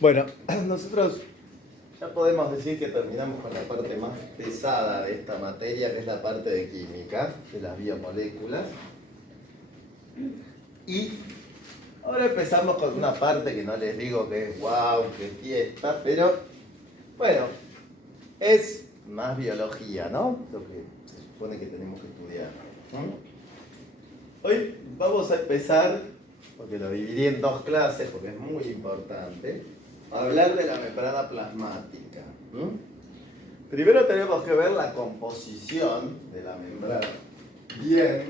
Bueno, nosotros ya podemos decir que terminamos con la parte más pesada de esta materia, que es la parte de química, de las biomoléculas. Y ahora empezamos con una parte que no les digo que es wow, que fiesta, pero bueno, es más biología, ¿no? Lo que se supone que tenemos que estudiar. Hoy vamos a empezar, porque lo dividí en dos clases, porque es muy importante, a hablar de la membrana plasmática. Primero tenemos que ver la composición de la membrana. Bien,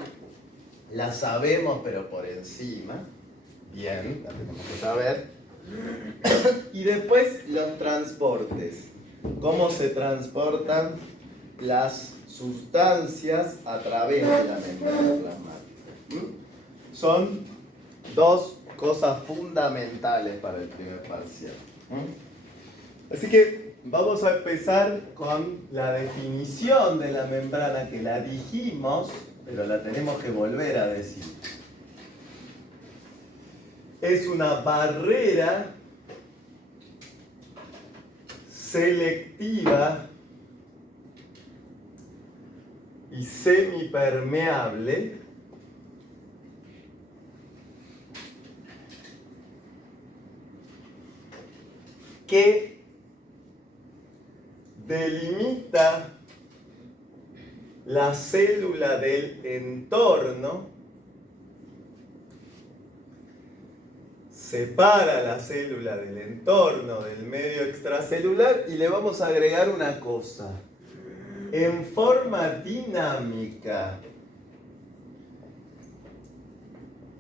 la sabemos pero por encima. Bien, la tenemos que saber. Y después los transportes. Cómo se transportan las sustancias a través de la membrana plasmática. Son dos cosas fundamentales para el primer parcial. Así que vamos a empezar con la definición de la membrana, que la dijimos, pero la tenemos que volver a decir. Es una barrera selectiva y semipermeable que delimita la célula del entorno, separa la célula del entorno, del medio extracelular, y le vamos a agregar una cosa. En forma dinámica.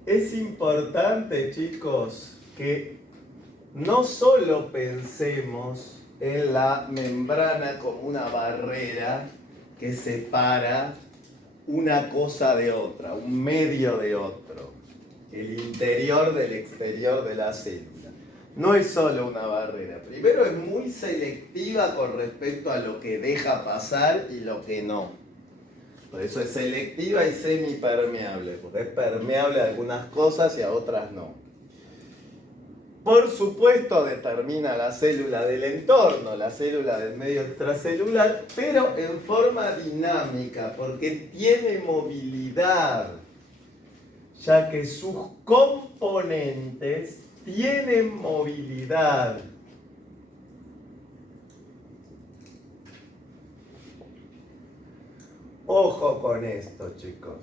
Es importante, chicos, que no solo pensemos en la membrana como una barrera que separa una cosa de otra, un medio de otro, el interior del exterior de la célula. No es solo una barrera. Primero, es muy selectiva con respecto a lo que deja pasar y lo que no. Por eso es selectiva y semipermeable, porque es permeable a algunas cosas y a otras no. Por supuesto, determina la célula del entorno, la célula del medio extracelular, pero en forma dinámica, porque tiene movilidad, ya que sus componentes tienen movilidad. Ojo con esto, chicos.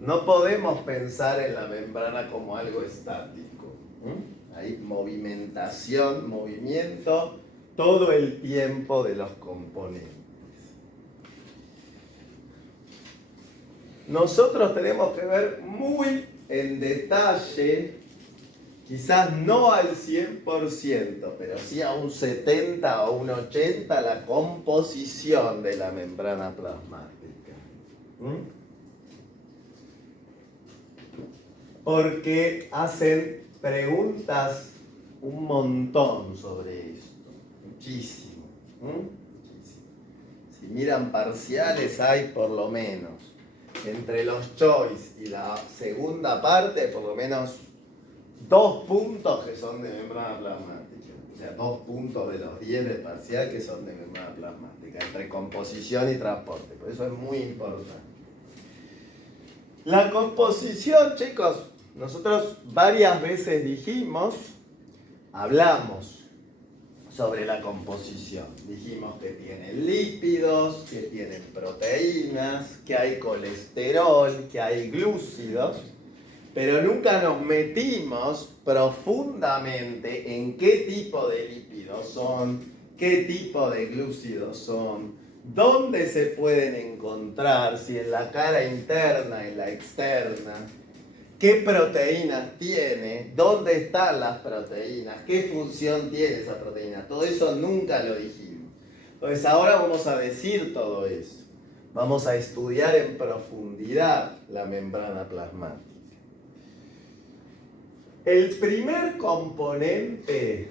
No podemos pensar en la membrana como algo estático. Hay movimentación, movimiento todo el tiempo de los componentes. Nosotros tenemos que ver muy en detalle, quizás no al 100%, pero sí a un 70 o un 80%, la composición de la membrana plasmática. Porque hacen preguntas un montón sobre esto, muchísimo. Si miran parciales hay por lo menos, entre los choice y la segunda parte, por lo menos 2 puntos que son de membrana plasmática. O sea, 2 puntos de los 10 del parcial que son de membrana plasmática, entre composición y transporte. Por eso es muy importante. La composición, chicos, nosotros varias veces hablamos sobre la composición. Dijimos que tienen lípidos, que tienen proteínas, que hay colesterol, que hay glúcidos, pero nunca nos metimos profundamente en qué tipo de lípidos son, qué tipo de glúcidos son, dónde se pueden encontrar, si en la cara interna, en la externa, qué proteínas tiene, dónde están las proteínas, qué función tiene esa proteína. Todo eso nunca lo dijimos. Entonces ahora vamos a decir todo eso. Vamos a estudiar en profundidad la membrana plasmática. El primer componente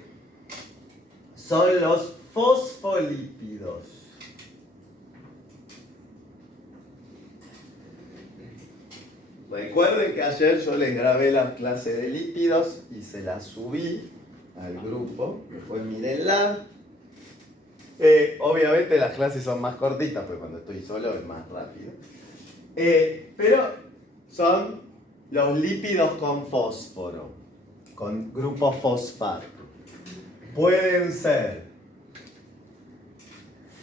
son los fosfolípidos. Recuerden que ayer yo les grabé las clases de lípidos y se las subí al grupo. Después mírenla. Obviamente las clases son más cortitas, pues cuando estoy solo es más rápido. Pero son los lípidos con fósforo, con grupo fosfato. Pueden ser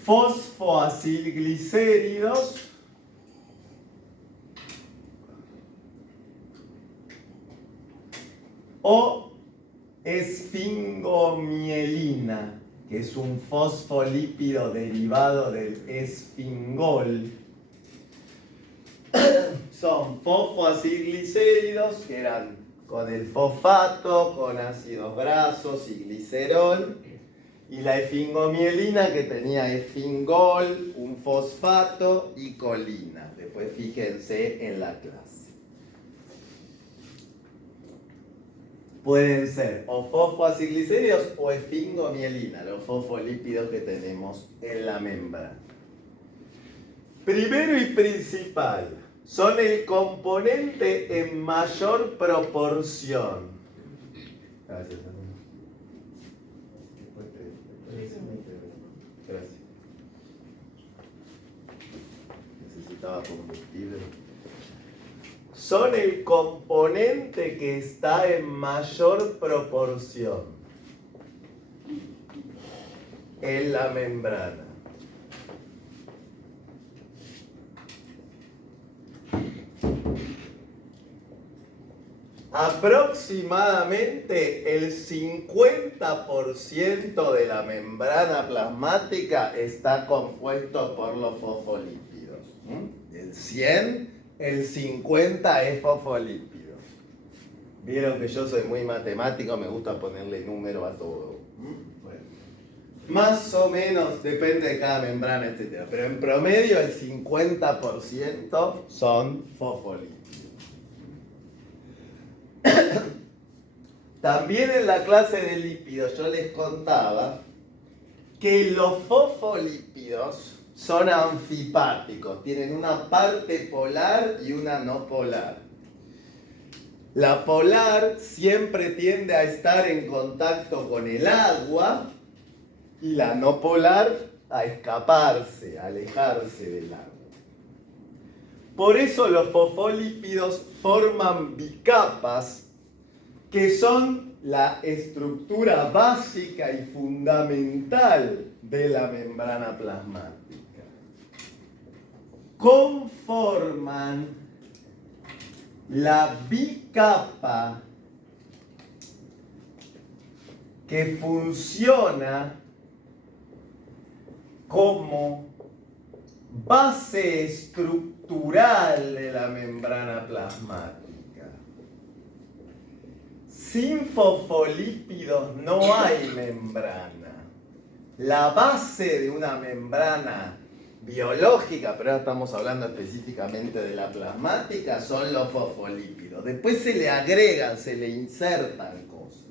fosfoacilglicéridos o esfingomielina, que es un fosfolípido derivado del esfingol. Son fosfoacilglicéridos, que eran con el fosfato, con ácidos grasos y glicerol, y la esfingomielina, que tenía esfingol, un fosfato y colina. Después fíjense en la clase. Pueden ser o fosfoacilglicéridos o esfingomielina, los fosfolípidos que tenemos en la membrana. Primero y principal, son el componente en mayor proporción. Gracias. Gracias. Necesitaba combustible. Son el componente que está en mayor proporción en la membrana. Aproximadamente el 50% de la membrana plasmática está compuesto por los fosfolípidos. El 100, el 50 es fosfolípidos. Vieron que yo soy muy matemático, me gusta ponerle número a todo. Bueno, más o menos depende de cada membrana, etc. Pero en promedio el 50% son fosfolípidos. También en la clase de lípidos yo les contaba que los fosfolípidos son anfipáticos, tienen una parte polar y una no polar. La polar siempre tiende a estar en contacto con el agua y la no polar a escaparse, a alejarse del agua. Por eso los fosfolípidos forman bicapas, que son la estructura básica y fundamental de la membrana plasmática. Conforman la bicapa que funciona como base estructural de la membrana plasmática. Sin fosfolípidos no hay membrana. La base de una membrana biológica, pero ahora estamos hablando específicamente de la plasmática, son los fosfolípidos. Después se le agregan, se le insertan cosas.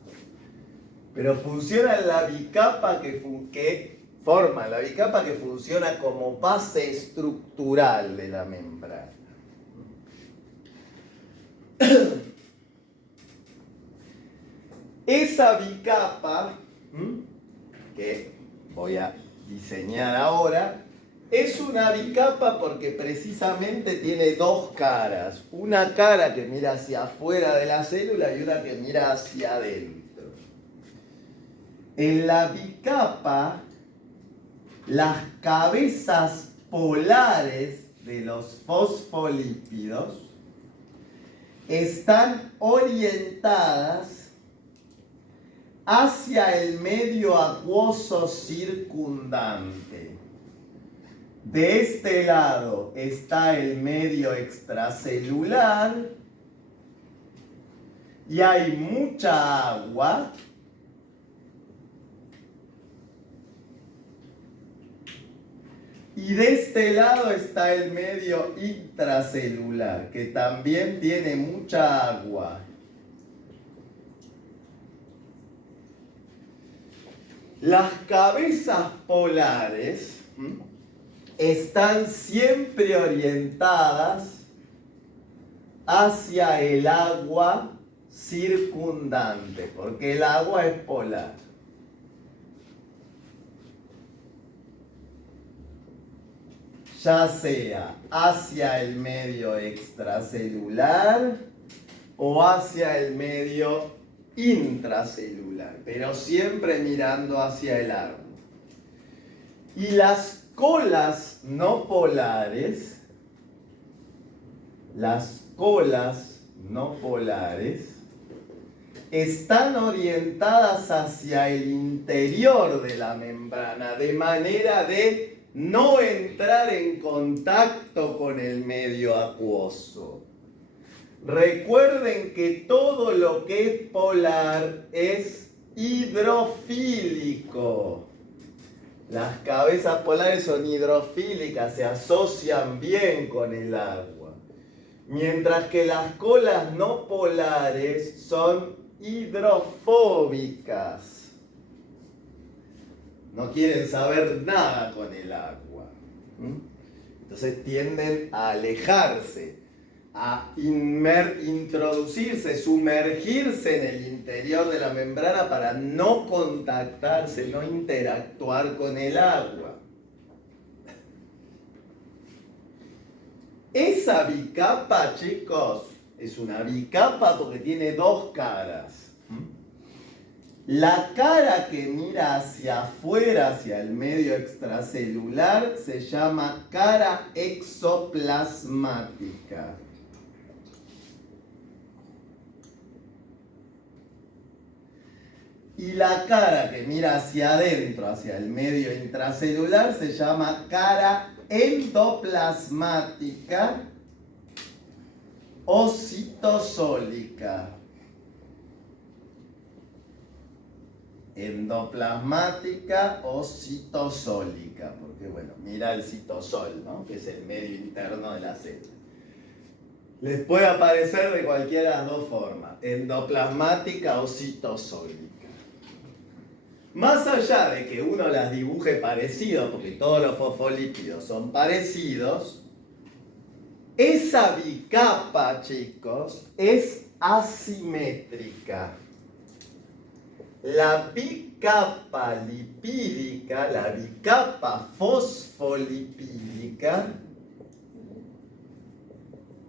Pero funciona la bicapa la bicapa que funciona como base estructural de la membrana. Esa bicapa, que voy a diseñar ahora, es una bicapa porque precisamente tiene dos caras. Una cara que mira hacia afuera de la célula y una que mira hacia adentro. En la bicapa, las cabezas polares de los fosfolípidos están orientadas hacia el medio acuoso circundante. De este lado está el medio extracelular y hay mucha agua. Y de este lado está el medio intracelular, que también tiene mucha agua. Las cabezas polares están siempre orientadas hacia el agua circundante, porque el agua es polar. Ya sea hacia el medio extracelular o hacia el medio intracelular, pero siempre mirando hacia el árbol. Y las colas no polares, están orientadas hacia el interior de la membrana, de manera de no entrar en contacto con el medio acuoso. Recuerden que todo lo que es polar es hidrofílico. Las cabezas polares son hidrofílicas, se asocian bien con el agua. Mientras que las colas no polares son hidrofóbicas. No quieren saber nada con el agua. Entonces tienden a alejarse, a introducirse, sumergirse en el interior de la membrana para no contactarse, no interactuar con el agua. Esa bicapa, chicos, es una bicapa porque tiene dos caras. La cara que mira hacia afuera, hacia el medio extracelular, se llama cara exoplasmática. Y la cara que mira hacia adentro, hacia el medio intracelular, se llama cara endoplasmática o citosólica. Endoplasmática o citosólica, porque bueno, mira el citosol, ¿no? Que es el medio interno de la célula. Les puede aparecer de cualquiera de las dos formas, endoplasmática o citosólica. Más allá de que uno las dibuje parecidos, porque todos los fosfolípidos son parecidos, esa bicapa, chicos, es asimétrica. La bicapa lipídica, la bicapa fosfolipídica,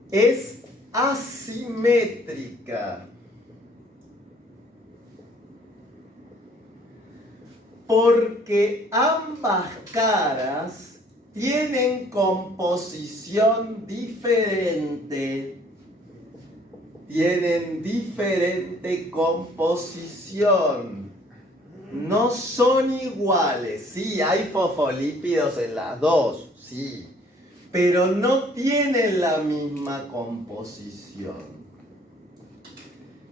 es asimétrica. Porque ambas caras tienen composición diferente. Tienen diferente composición. No son iguales. Sí, hay fosfolípidos en las dos, sí. Pero no tienen la misma composición.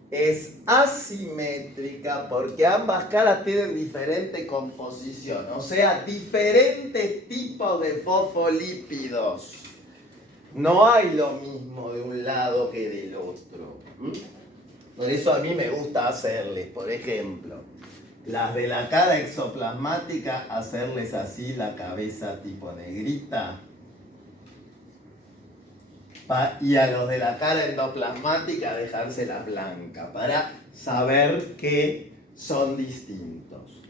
Es asimétrica porque ambas caras tienen diferente composición, o sea, diferentes tipos de fosfolípidos. No hay lo mismo de un lado que del otro. Por eso a mí me gusta hacerles, por ejemplo, las de la cara exoplasmática, hacerles así la cabeza tipo negrita. Y a los de la cara endoplasmática dejársela blanca para saber que son distintos.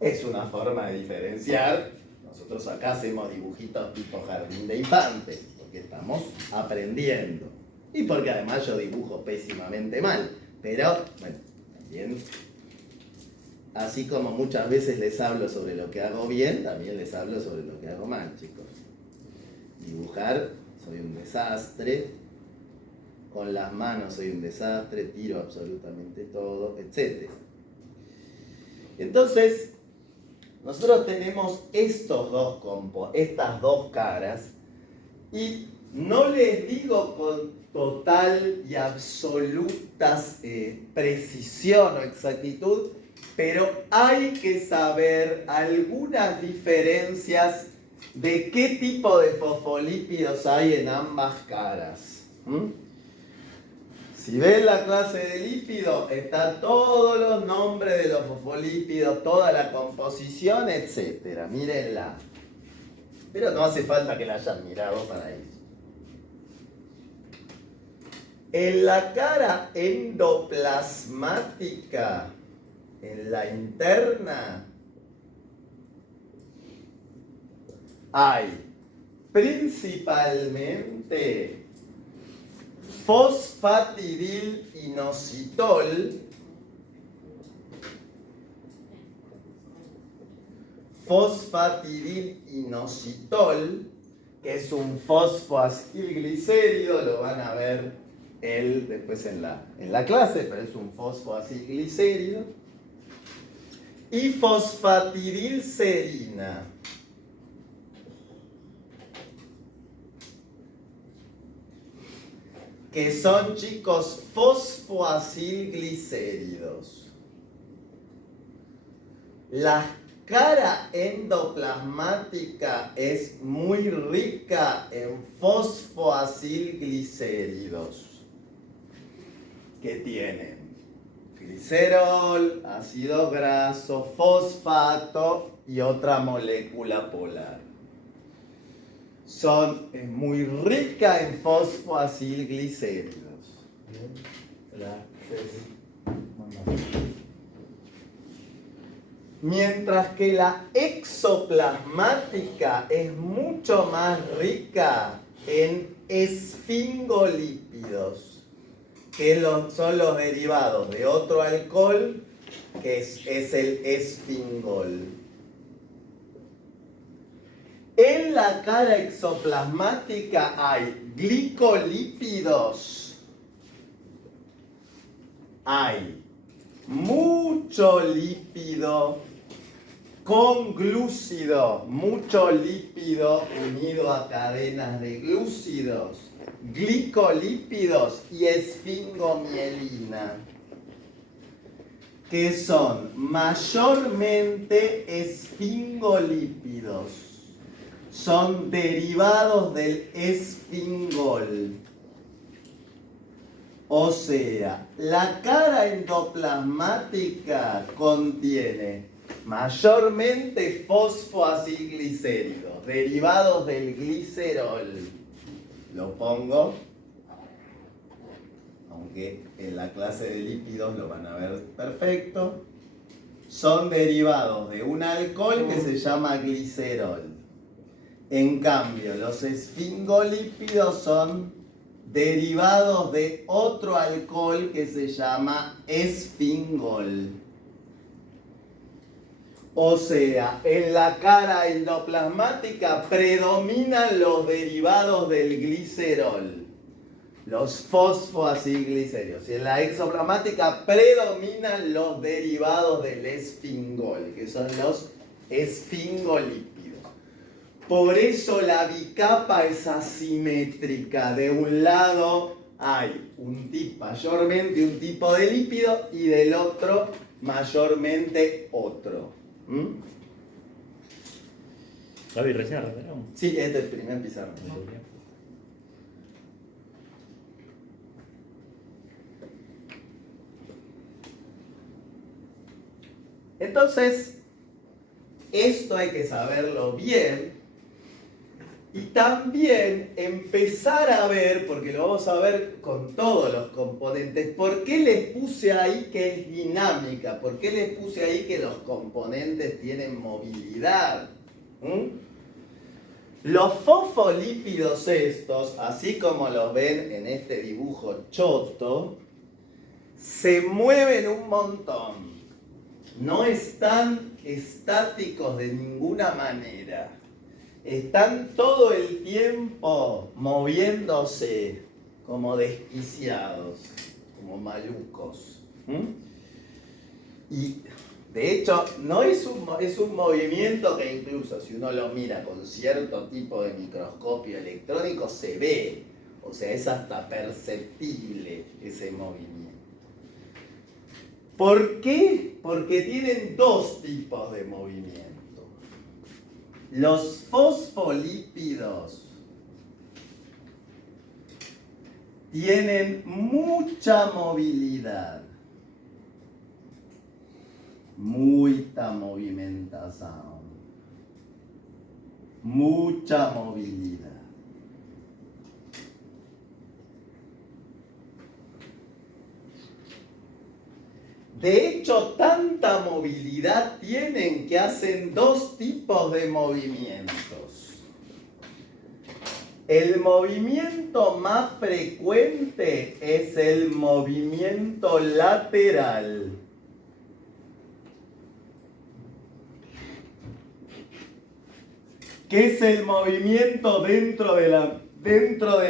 Es una forma de diferenciar. Nosotros acá hacemos dibujitos tipo jardín de infantes, porque estamos aprendiendo. Y porque además yo dibujo pésimamente mal. Pero, bueno, también, así como muchas veces les hablo sobre lo que hago bien, también les hablo sobre lo que hago mal, chicos. Dibujar, soy un desastre, con las manos soy un desastre, tiro absolutamente todo, etc. Entonces, nosotros tenemos estas dos caras, y no les digo con total y absoluta precisión o exactitud, pero hay que saber algunas diferencias de qué tipo de fosfolípidos hay en ambas caras. Si ven la clase de lípidos, están todos los nombres de los fosfolípidos, toda la composición, etc. Mírenla. Pero no hace falta que la hayan mirado para eso. En la cara endoplasmática, en la interna, hay principalmente fosfatidilinositol, que es un fosfoacilglicérido, lo van a ver después en la clase, pero es un fosfoacilglicérido, y fosfatidilcerina, que son, chicos, fosfoacilglicéridos. La cara endoplasmática es muy rica en fosfoacilglicéridos, que tienen glicerol, ácido graso, fosfato y otra molécula polar. Es muy rica en fosfoacilglicéridos. Mientras que la exoplasmática es mucho más rica en esfingolípidos, que son los derivados de otro alcohol, que es el esfingol. En la cara exoplasmática hay glicolípidos, hay mucho lípido con glúcido, mucho lípido unido a cadenas de glúcidos, glicolípidos y esfingomielina, que son mayormente esfingolípidos. Son derivados del esfingol. O sea, la cara endoplasmática contiene mayormente fosfoacilglicéridos, derivados del glicerol. Lo pongo, aunque en la clase de lípidos lo van a ver perfecto. Son derivados de un alcohol que se llama glicerol. En cambio, los esfingolípidos son derivados de otro alcohol que se llama esfingol. O sea, en la cara endoplasmática predominan los derivados del glicerol, los fosfoacilglicéridos. Y en la exoplasmática predominan los derivados del esfingol, que son los esfingolípidos. Por eso la bicapa es asimétrica. De un lado hay mayormente un tipo de lípido y del otro mayormente otro. Gaby, recién arrancamos. Sí, este es el primer pizarrón. Entonces, esto hay que saberlo bien. Y también empezar a ver, porque lo vamos a ver con todos los componentes, ¿por qué les puse ahí que es dinámica? ¿Por qué les puse ahí que los componentes tienen movilidad? Los fosfolípidos estos, así como los ven en este dibujo choto, se mueven un montón. No están estáticos de ninguna manera. Están todo el tiempo moviéndose como desquiciados, como malucos. Y de hecho, no es un movimiento que incluso si uno lo mira con cierto tipo de microscopio electrónico se ve. O sea, es hasta perceptible ese movimiento. ¿Por qué? Porque tienen dos tipos de movimiento. Los fosfolípidos tienen mucha movilidad, mucha movimentación, mucha movilidad. De hecho, tanta movilidad tienen que hacen dos tipos de movimientos. El movimiento más frecuente es el movimiento lateral. Que es el movimiento dentro de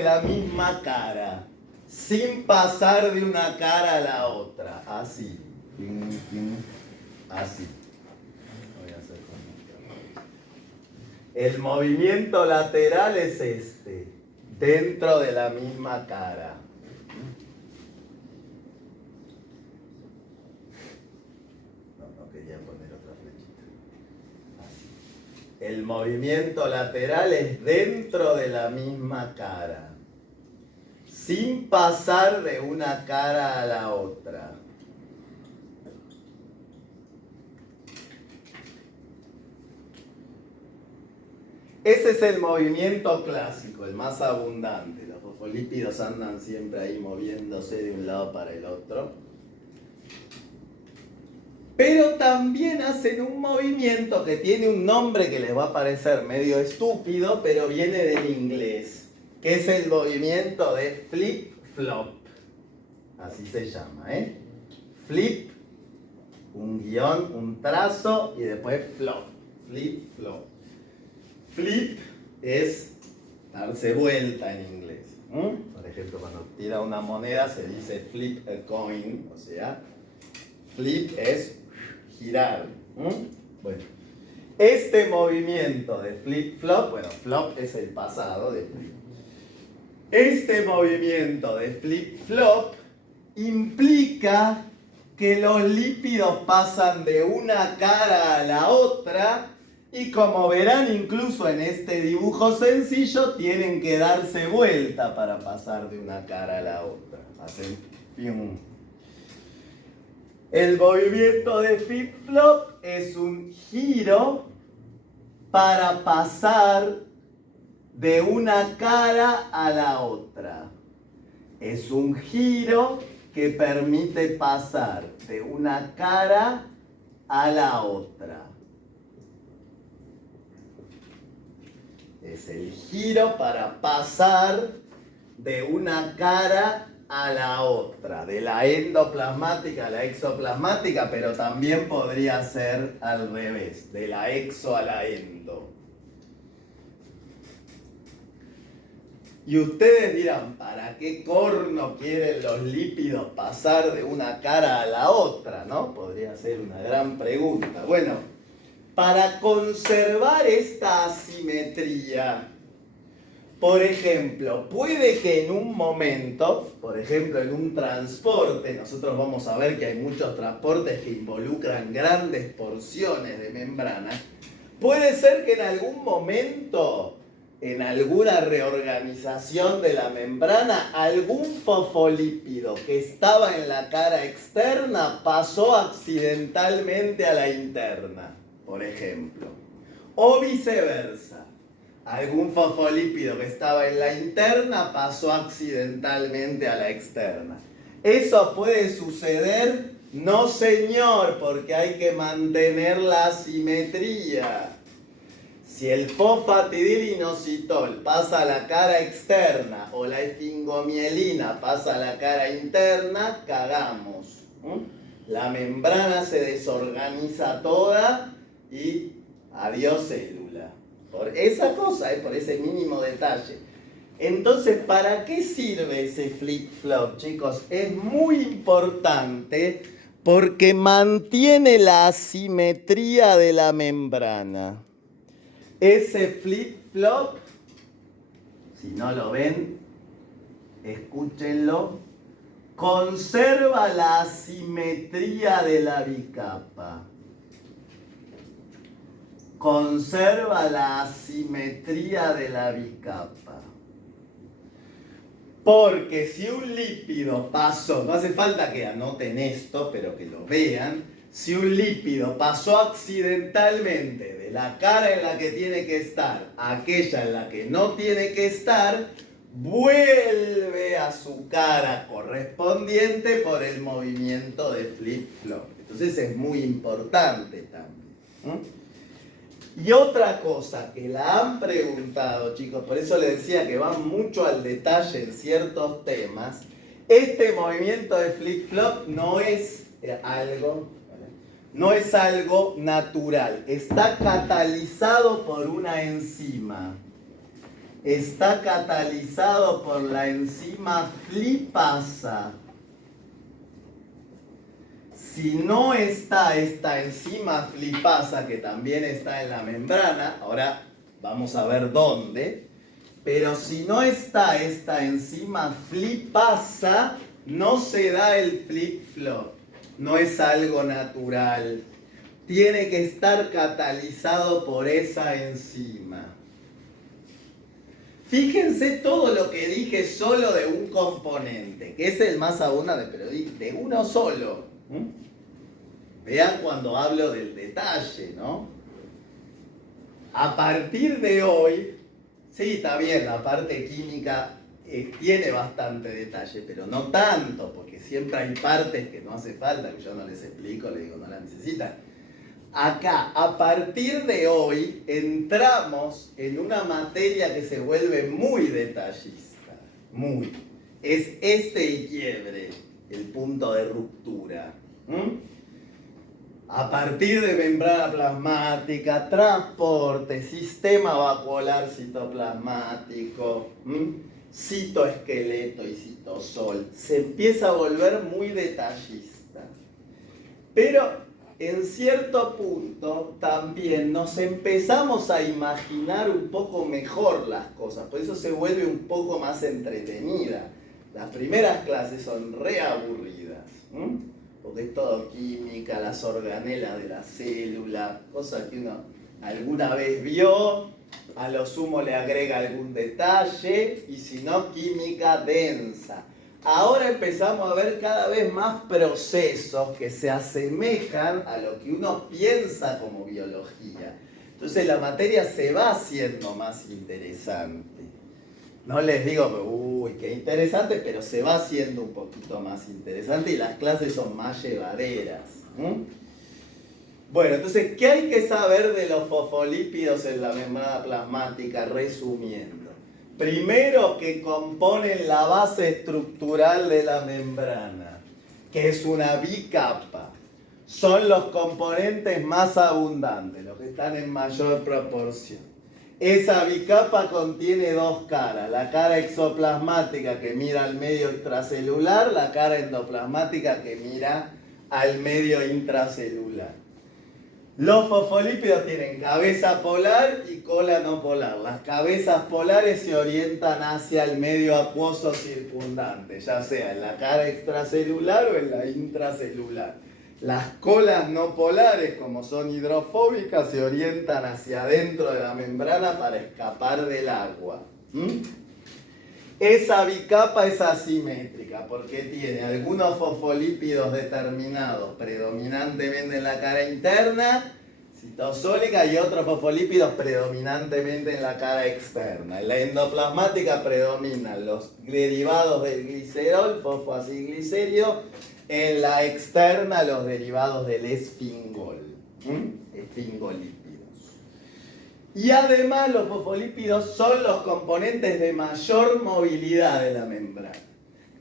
la misma cara, sin pasar de una cara a la otra. Así. Así. Voy a hacer con el movimiento lateral es este, dentro de la misma cara. No quería poner otra flechita. Así. El movimiento lateral es dentro de la misma cara, sin pasar de una cara a la otra. Ese es el movimiento clásico, el más abundante. Los fosfolípidos andan siempre ahí moviéndose de un lado para el otro. Pero también hacen un movimiento que tiene un nombre que les va a parecer medio estúpido, pero viene del inglés, que es el movimiento de flip-flop. Así se llama, ¿eh? Flip, un guión, un trazo, y después flop. Flip-flop. Flip es darse vuelta en inglés. Por ejemplo, cuando tira una moneda se dice flip a coin, o sea, flip es girar. Bueno, este movimiento de flip-flop, bueno, flop es el pasado de flip. Este movimiento de flip-flop implica que los lípidos pasan de una cara a la otra y, como verán incluso en este dibujo sencillo, tienen que darse vuelta para pasar de una cara a la otra. Hacen fium. El movimiento de flip-flop es un giro para pasar de una cara a la otra. Es un giro que permite pasar de una cara a la otra. Es el giro para pasar de una cara a la otra, de la endoplasmática a la exoplasmática, pero también podría ser al revés, de la exo a la endo. Y ustedes dirán, ¿para qué corno quieren los lípidos pasar de una cara a la otra? ¿No? Podría ser una gran pregunta. Bueno, para conservar esta asimetría, por ejemplo, puede que en un momento, por ejemplo en un transporte, nosotros vamos a ver que hay muchos transportes que involucran grandes porciones de membrana, puede ser que en algún momento, en alguna reorganización de la membrana, algún fosfolípido que estaba en la cara externa pasó accidentalmente a la interna, por ejemplo. O viceversa. Algún fosfolípido que estaba en la interna pasó accidentalmente a la externa. ¿Eso puede suceder? No, señor, porque hay que mantener la simetría. Si el fosfatidilinositol pasa a la cara externa o la esfingomielina pasa a la cara interna, cagamos. La membrana se desorganiza toda y adiós célula. Por esa cosa, por ese mínimo detalle. Entonces, ¿para qué sirve ese flip-flop, chicos? Es muy importante porque mantiene la asimetría de la membrana. Ese flip-flop, si no lo ven, escúchenlo, conserva la asimetría de la bicapa. Conserva la asimetría de la bicapa. Porque si un lípido pasó, no hace falta que anoten esto, pero que lo vean, si un lípido pasó accidentalmente de la cara en la que tiene que estar a aquella en la que no tiene que estar, vuelve a su cara correspondiente por el movimiento de flip-flop. Entonces es muy importante también. Y otra cosa que la han preguntado, chicos, por eso les decía que van mucho al detalle en ciertos temas, este movimiento de flip-flop no es algo natural, está catalizado por una enzima. Está catalizado por la enzima flipasa. Si no está esta enzima flipasa, que también está en la membrana, ahora vamos a ver dónde, pero si no está esta enzima flipasa, no se da el flip-flop. No es algo natural. Tiene que estar catalizado por esa enzima. Fíjense todo lo que dije solo de un componente, que es el más abundante, pero de uno solo. Vean cuando hablo del detalle, ¿no? A partir de hoy, sí, está bien, la parte química tiene bastante detalle, pero no tanto, porque siempre hay partes que no hace falta, que yo no les explico, les digo, no la necesitan. Acá, a partir de hoy, entramos en una materia que se vuelve muy detallista, muy. Es este y quiebre, el punto de ruptura. A partir de membrana plasmática, transporte, sistema vacuolar citoplasmático, citoesqueleto y citosol, se empieza a volver muy detallista. Pero en cierto punto también nos empezamos a imaginar un poco mejor las cosas, por eso se vuelve un poco más entretenida. Las primeras clases son re aburridas, porque es todo química, las organelas de la célula, cosas que uno alguna vez vio, a lo sumo le agrega algún detalle, y si no, química densa. Ahora empezamos a ver cada vez más procesos que se asemejan a lo que uno piensa como biología. Entonces la materia se va haciendo más interesante. No les digo, uy, qué interesante, pero se va haciendo un poquito más interesante y las clases son más llevaderas. Bueno, entonces, ¿qué hay que saber de los fosfolípidos en la membrana plasmática? Resumiendo. Primero, que componen la base estructural de la membrana, que es una bicapa. Son los componentes más abundantes, los que están en mayor proporción. Esa bicapa contiene dos caras, la cara exoplasmática que mira al medio extracelular, la cara endoplasmática que mira al medio intracelular. Los fosfolípidos tienen cabeza polar y cola no polar. Las cabezas polares se orientan hacia el medio acuoso circundante, ya sea en la cara extracelular o en la intracelular. Las colas no polares, como son hidrofóbicas, se orientan hacia adentro de la membrana para escapar del agua. Esa bicapa es asimétrica porque tiene algunos fosfolípidos determinados predominantemente en la cara interna, citosólica, y otros fosfolípidos predominantemente en la cara externa. En la endoplasmática predominan los derivados del glicerol, fosfoacilglicérido. En la externa, los derivados del esfingol, esfingolípidos. Y además los fosfolípidos son los componentes de mayor movilidad de la membrana.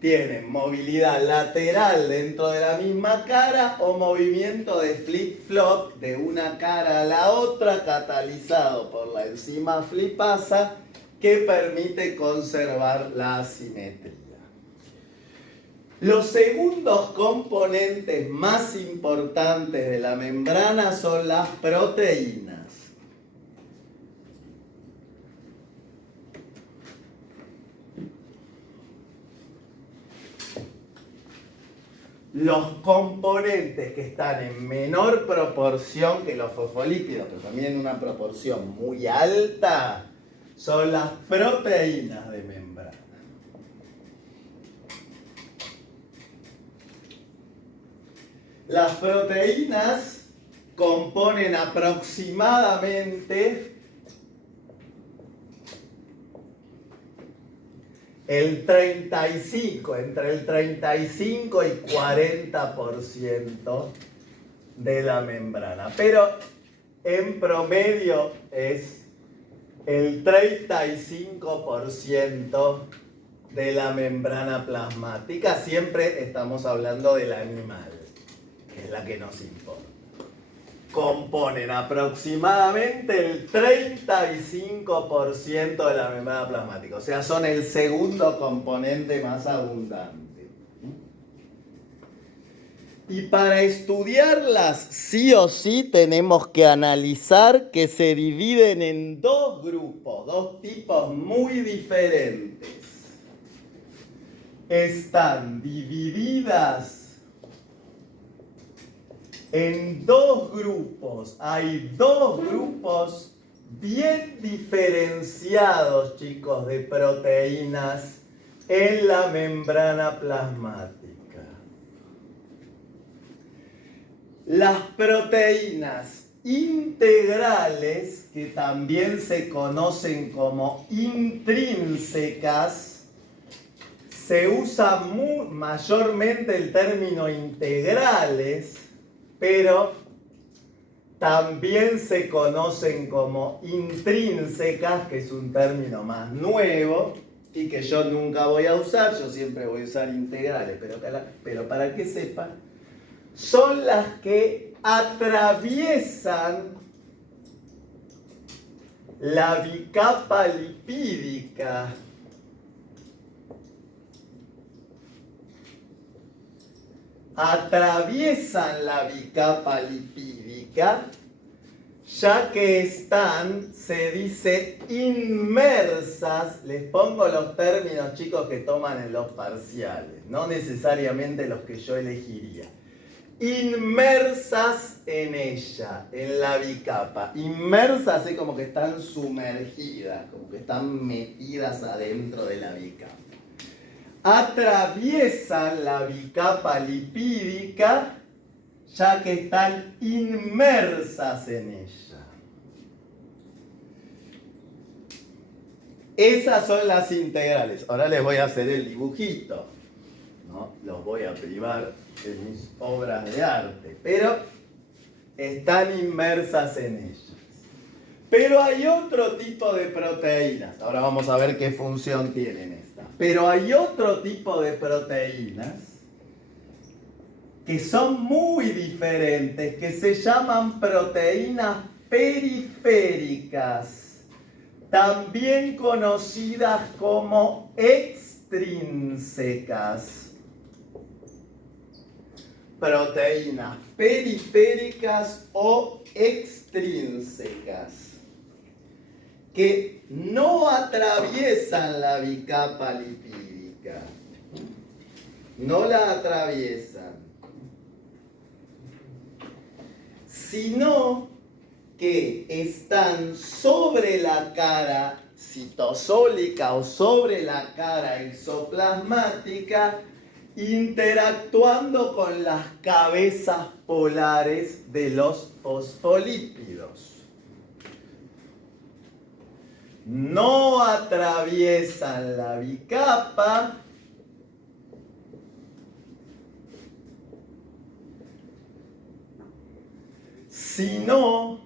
Tienen movilidad lateral dentro de la misma cara o movimiento de flip-flop de una cara a la otra catalizado por la enzima flipasa que permite conservar la asimetría. Los segundos componentes más importantes de la membrana son las proteínas. Los componentes que están en menor proporción que los fosfolípidos, pero también en una proporción muy alta, son las proteínas de membrana. Las proteínas componen aproximadamente el 35, entre el 35 y 40% de la membrana. Pero en promedio es el 35% de la membrana plasmática. Siempre estamos hablando del animal, que es la que nos importa. Componen aproximadamente el 35% de la membrana plasmática. O sea, son el segundo componente más abundante. Y para estudiarlas, sí o sí, tenemos que analizar que se dividen en dos grupos, dos tipos muy diferentes. Están divididas en dos grupos. Hay dos grupos bien diferenciados, chicos, de proteínas en la membrana plasmática. Las proteínas integrales, que también se conocen como intrínsecas, se usa mayormente el término integrales, pero también se conocen como intrínsecas, que es un término más nuevo y que yo nunca voy a usar, yo siempre voy a usar integrales, pero para que sepan, son las que atraviesan la bicapa lipídica. Atraviesan la bicapa lipídica, ya que están, se dice, inmersas. Les pongo los términos, chicos, que toman en los parciales, no necesariamente los que yo elegiría. Inmersas en ella, en la bicapa. Inmersas es como que están sumergidas, como que están metidas adentro de la bicapa. Atraviesan la bicapa lipídica, ya que están inmersas en ella. Esas son las integrales. Ahora les voy a hacer el dibujito, ¿no? Los voy a privar de mis obras de arte, pero están inmersas en ellas. Pero hay otro tipo de proteínas. Ahora vamos a ver qué función tienen estas. Pero hay otro tipo de proteínas que son muy diferentes, que se llaman proteínas periféricas, también conocidas como extrínsecas. Proteínas periféricas o extrínsecas, que no atraviesan la bicapa lipídica, no la atraviesan, sino que están sobre la cara citosólica o sobre la cara exoplasmática, interactuando con las cabezas polares de los fosfolípidos. No atraviesan la bicapa, sino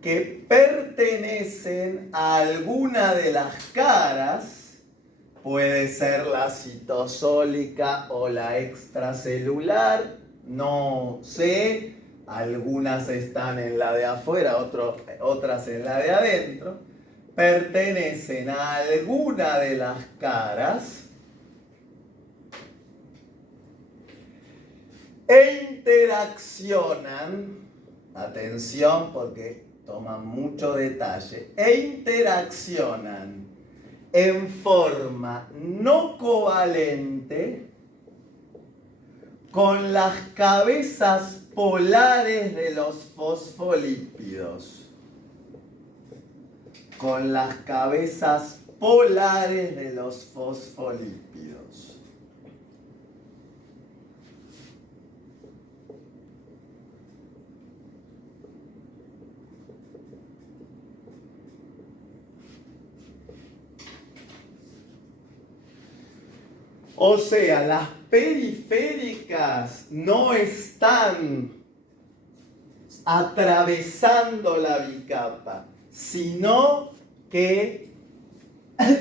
que pertenecen a alguna de las caras. Puede ser la citosólica o la extracelular, no sé. Algunas están en la de afuera, otras en la de adentro. Pertenecen a alguna de las caras e interaccionan, atención porque toman mucho detalle, e interaccionan en forma no covalente con las cabezas polares de los fosfolípidos. Con las cabezas polares de los fosfolípidos. O sea, las periféricas no están atravesando la bicapa, sino que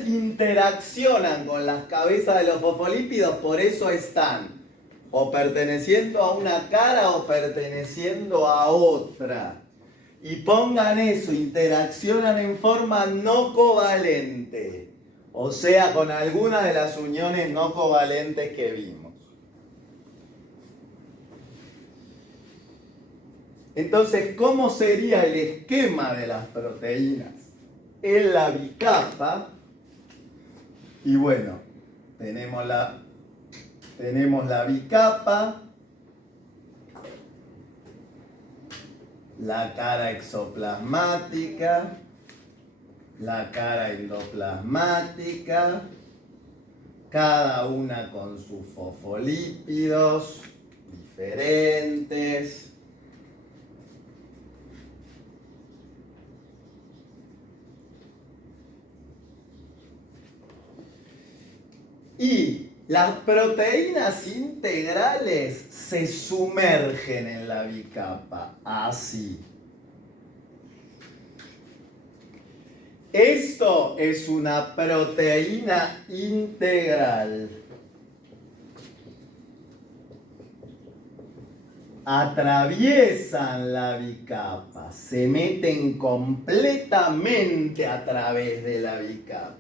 interaccionan con las cabezas de los fosfolípidos, por eso están o perteneciendo a una cara o perteneciendo a otra. Y pongan eso, interaccionan en forma no covalente, o sea, con alguna de las uniones no covalentes que vimos. Entonces, ¿cómo sería el esquema de las proteínas en la bicapa? Y bueno, tenemos la bicapa, la cara exoplasmática, la cara endoplasmática, cada una con sus fosfolípidos diferentes. Y las proteínas integrales se sumergen en la bicapa, así. Esto es una proteína integral. Atraviesan la bicapa, se meten completamente a través de la bicapa.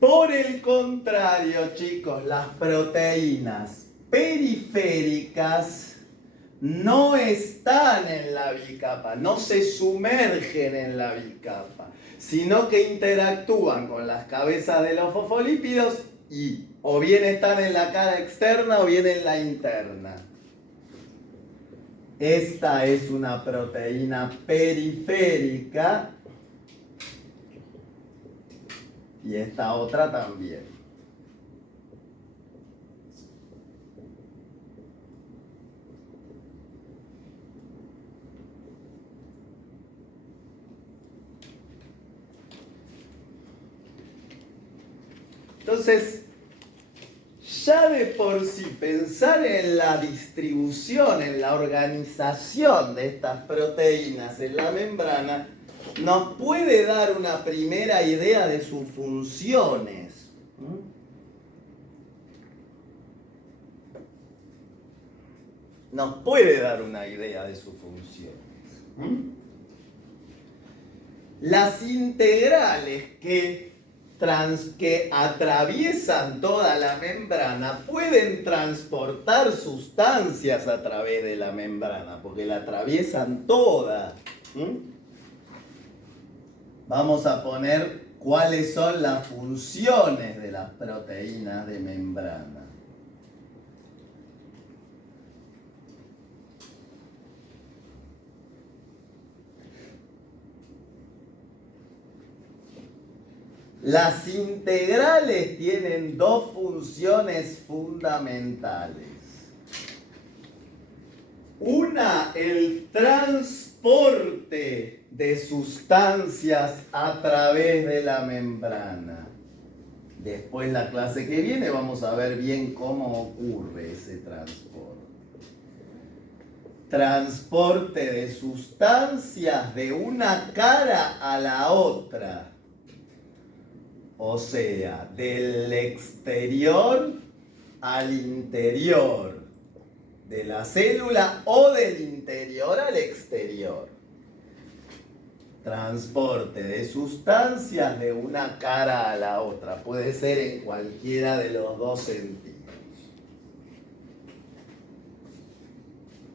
Por el contrario, chicos, las proteínas periféricas no están en la bicapa, no se sumergen en la bicapa, sino que interactúan con las cabezas de los fosfolípidos y o bien están en la cara externa o bien en la interna. Esta es una proteína periférica y esta otra también. Entonces, ya de por sí pensar en la distribución, en la organización de estas proteínas en la membrana, nos puede dar una primera idea de sus funciones. Nos puede dar una idea de sus funciones. Las integrales que atraviesan toda la membrana pueden transportar sustancias a través de la membrana, porque la atraviesan toda. Vamos a poner cuáles son las funciones de las proteínas de membrana. Las integrales tienen dos funciones fundamentales. Una, el transporte de sustancias a través de la membrana. Después, la clase que viene, vamos a ver bien cómo ocurre ese transporte. Transporte de sustancias de una cara a la otra. O sea, del exterior al interior de la célula o del interior al exterior. Transporte de sustancias de una cara a la otra. Puede ser en cualquiera de los dos sentidos.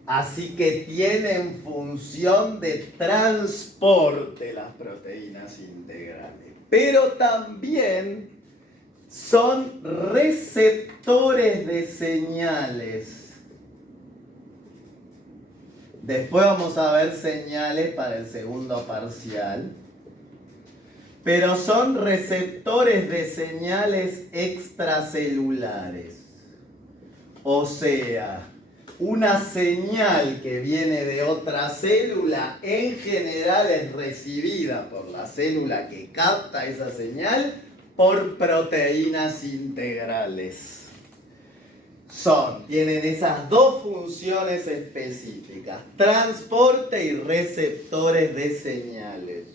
Así que tienen función de transporte las proteínas integrales. Pero también son receptores de señales. Después vamos a ver señales para el segundo parcial. Pero son receptores de señales extracelulares. O sea, una señal que viene de otra célula, en general es recibida por la célula que capta esa señal por proteínas integrales. Tienen esas dos funciones específicas, transporte y receptores de señales.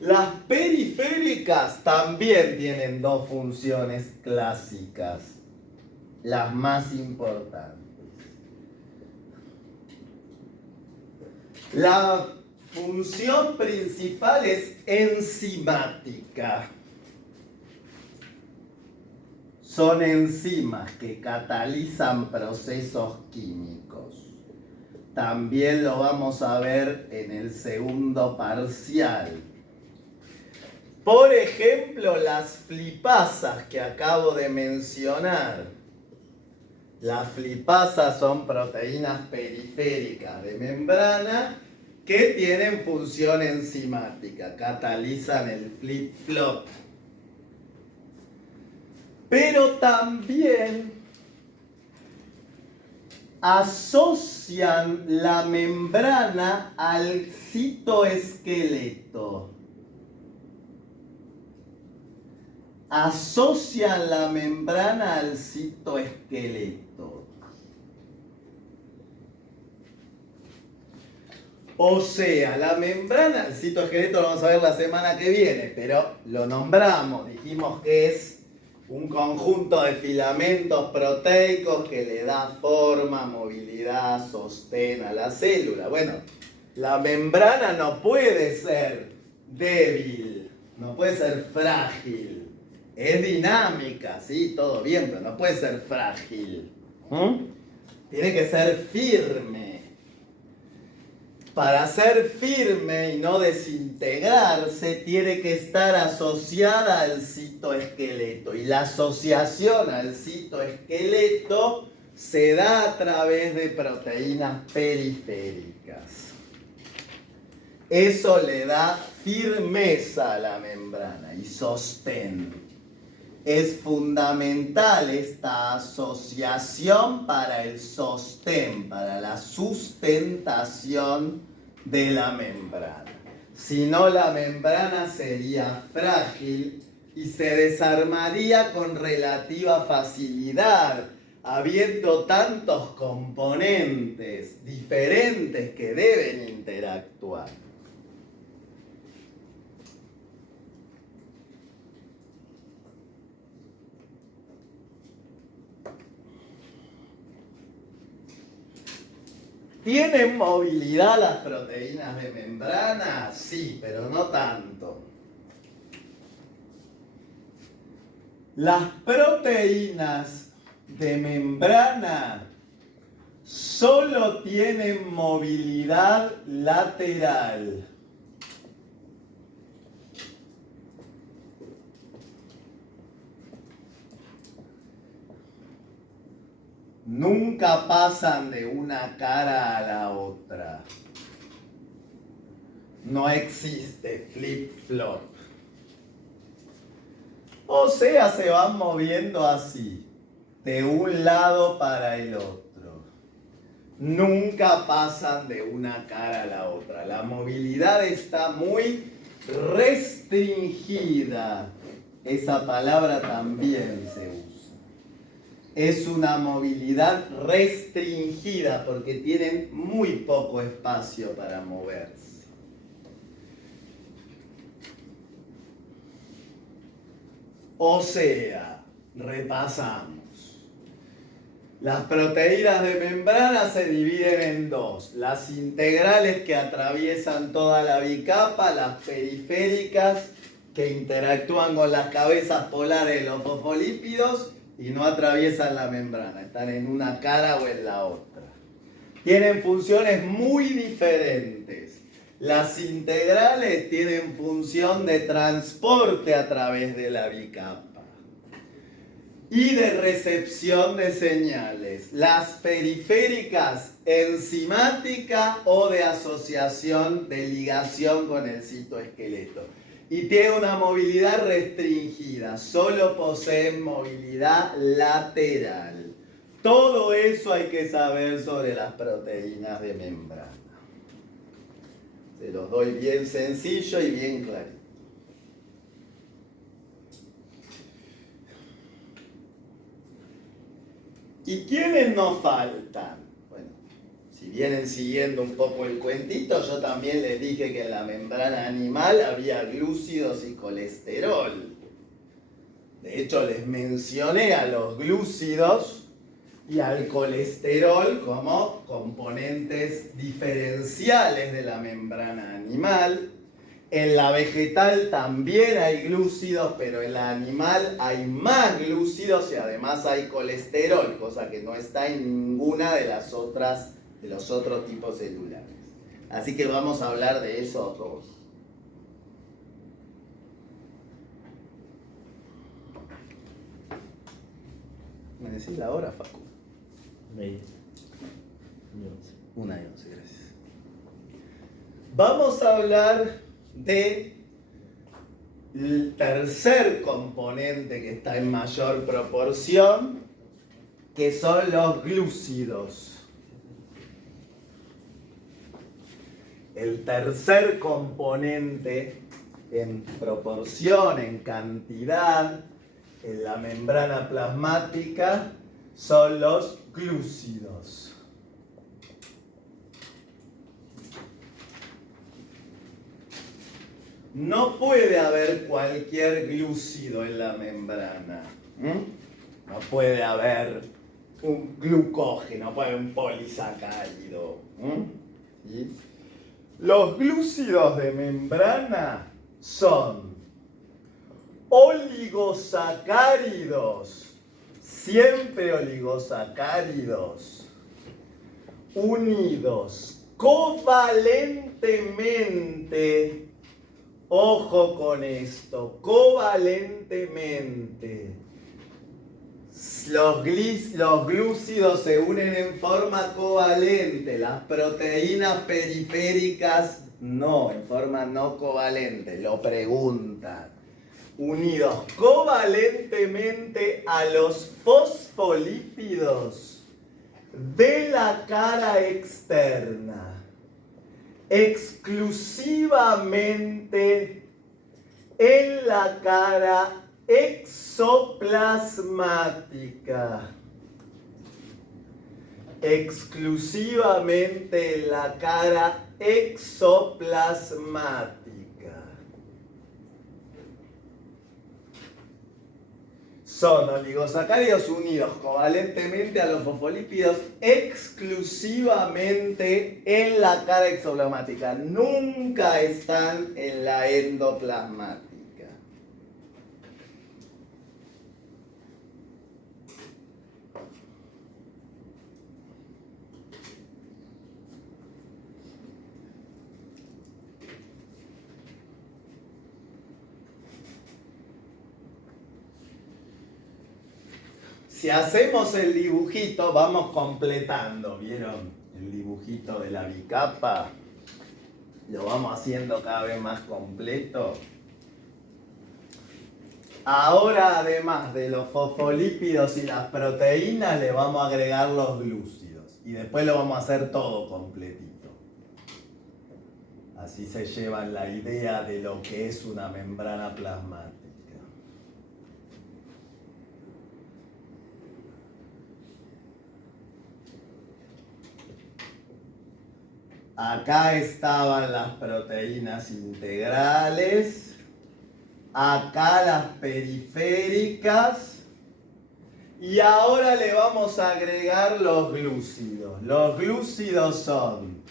Las periféricas también tienen dos funciones clásicas, las más importantes. La función principal es enzimática. Son enzimas que catalizan procesos químicos. También lo vamos a ver en el segundo parcial. Por ejemplo, las flipasas que acabo de mencionar. Las flipasas son proteínas periféricas de membrana que tienen función enzimática, catalizan el flip-flop. Pero también asocian la membrana al citoesqueleto. Asocian la membrana al citoesqueleto. O sea, la membrana, el citoesqueleto lo vamos a ver la semana que viene, pero lo nombramos, dijimos que es un conjunto de filamentos proteicos que le da forma, movilidad, sostén a la célula. Bueno, la membrana no puede ser débil, no puede ser frágil. Es dinámica, sí, todo bien, pero no puede ser frágil. Tiene que ser firme. Para ser firme y no desintegrarse, tiene que estar asociada al citoesqueleto. Y la asociación al citoesqueleto se da a través de proteínas periféricas. Eso le da firmeza a la membrana y sostén. Es fundamental esta asociación para el sostén, para la sustentación de la membrana. Si no, la membrana sería frágil y se desarmaría con relativa facilidad, habiendo tantos componentes diferentes que deben interactuar. ¿Tienen movilidad las proteínas de membrana? Sí, pero no tanto. Las proteínas de membrana solo tienen movilidad lateral. Nunca pasan de una cara a la otra. No existe flip-flop. O sea, se van moviendo así, de un lado para el otro. Nunca pasan de una cara a la otra. La movilidad está muy restringida. Esa palabra también se usa. Es una movilidad restringida porque tienen muy poco espacio para moverse. O sea, repasamos. Las proteínas de membrana se dividen en dos. Las integrales que atraviesan toda la bicapa, las periféricas que interactúan con las cabezas polares de los fosfolípidos y no atraviesan la membrana, están en una cara o en la otra. Tienen funciones muy diferentes. Las integrales tienen función de transporte a través de la bicapa. y de recepción de señales. Las periféricas, enzimática o de asociación de ligación con el citoesqueleto. Y tiene una movilidad restringida, solo poseen movilidad lateral. Todo eso hay que saber sobre las proteínas de membrana. Se los doy bien sencillo y bien clarito. ¿Y quiénes nos faltan? Bueno, si vienen siguiendo un poco el cuentito, yo también les dije que en la membrana animal había glúcidos y colesterol. De hecho, les mencioné a los glúcidos y al colesterol como componentes diferenciales de la membrana animal. En la vegetal también hay glúcidos, pero en la animal hay más glúcidos y además hay colesterol, cosa que no está en ninguna de los otros tipos celulares. Así que vamos a hablar de esos dos. ¿Me decís la hora, Facu? 1:11, gracias. Vamos a hablar del tercer componente que está en mayor proporción, que son los glúcidos. El tercer componente en proporción, en cantidad, en la membrana plasmática, son los glúcidos. No puede haber cualquier glúcido en la membrana. No puede haber un glucógeno, no puede haber un polisacárido. ¿Sí? Los glúcidos de membrana son oligosacáridos, siempre oligosacáridos, unidos covalentemente. Ojo con esto, covalentemente. Los glúcidos se unen en forma covalente, las proteínas periféricas no, en forma no covalente, lo preguntan. Unidos covalentemente a los fosfolípidos de la cara externa. Exclusivamente en la cara exoplasmática. Exclusivamente en la cara exoplasmática. Son oligosacáridos unidos covalentemente a los fosfolípidos exclusivamente en la cara exoplasmática. Nunca están en la endoplasmática. Si hacemos el dibujito, vamos completando, ¿vieron? El dibujito de la bicapa, lo vamos haciendo cada vez más completo. Ahora, además de los fosfolípidos y las proteínas, le vamos a agregar los glúcidos. Y después lo vamos a hacer todo completito. Así se llevan la idea de lo que es una membrana plasmática. Acá estaban las proteínas integrales, acá las periféricas y ahora le vamos a agregar los glúcidos. Los glúcidos son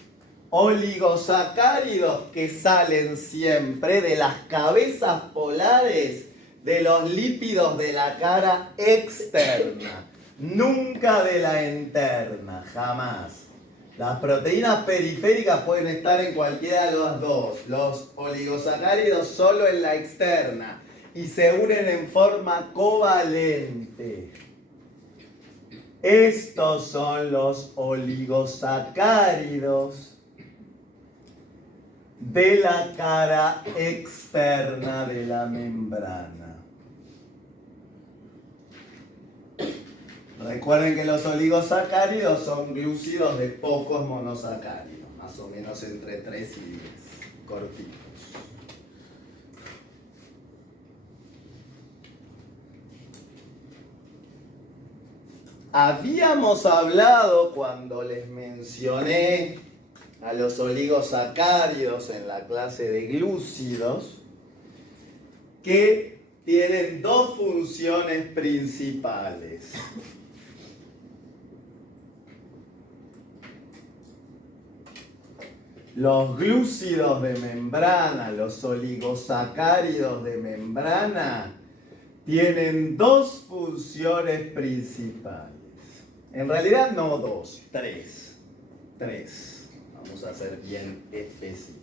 oligosacáridos que salen siempre de las cabezas polares de los lípidos de la cara externa, nunca de la interna, jamás. Las proteínas periféricas pueden estar en cualquiera de los dos. Los oligosacáridos solo en la externa. y se unen en forma covalente. Estos son los oligosacáridos de la cara externa de la membrana. Recuerden que los oligosacáridos son glúcidos de pocos monosacáridos, más o menos entre 3 y 10, cortitos. Habíamos hablado cuando les mencioné a los oligosacáridos en la clase de glúcidos que tienen dos funciones principales. Los glúcidos de membrana, los oligosacáridos de membrana, tienen dos funciones principales. En realidad no dos, tres. Vamos a ser bien específicos.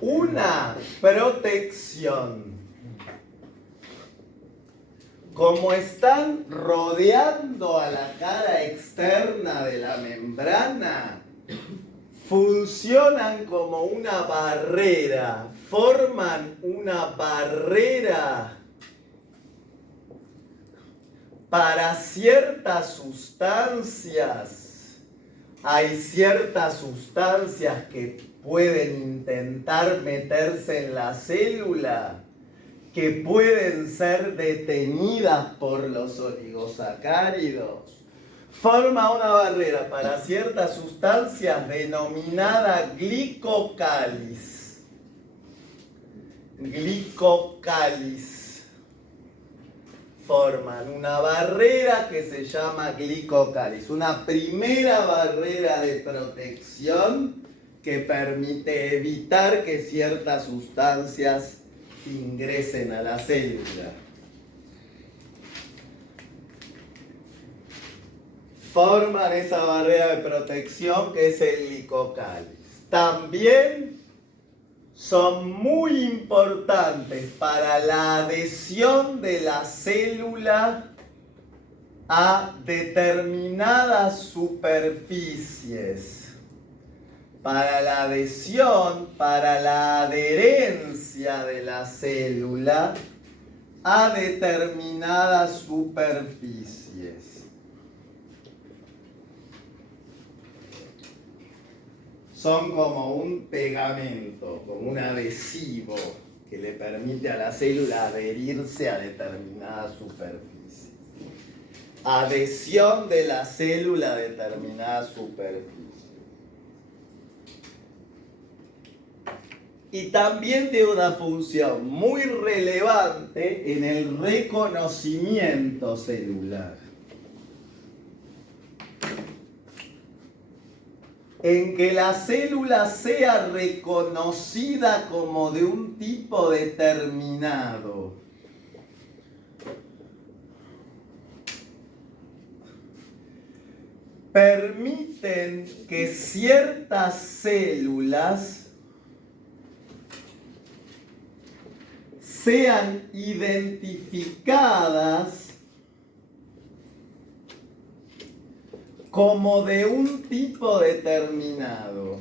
Una, protección. Como están rodeando a la cara externa de la membrana, funcionan como una barrera, forman una barrera para ciertas sustancias. Hay ciertas sustancias que pueden intentar meterse en la célula, que pueden ser detenidas por los oligosacáridos. Forma una barrera para ciertas sustancias denominada glicocáliz. Glicocáliz. Forman una barrera que se llama glicocáliz. Una primera barrera de protección que permite evitar que ciertas sustancias ingresen a la célula. Forman esa barrera de protección que es el glicocáliz. También son muy importantes para la adhesión de la célula a determinadas superficies. Para la adhesión, para la adherencia de la célula a determinadas superficies. Son como un pegamento, como un adhesivo que le permite a la célula adherirse a determinadas superficies. Adhesión de la célula a determinadas superficies. Y también tiene una función muy relevante en el reconocimiento celular. En que la célula sea reconocida como de un tipo determinado. Permiten que ciertas células sean identificadas como de un tipo determinado.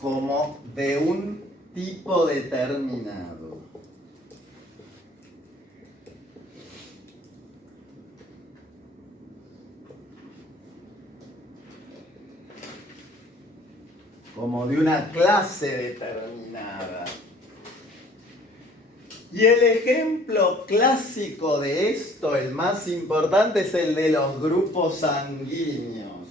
Como de un tipo determinado. Como de una clase determinada. Y el ejemplo clásico de esto, el más importante, es el de los grupos sanguíneos.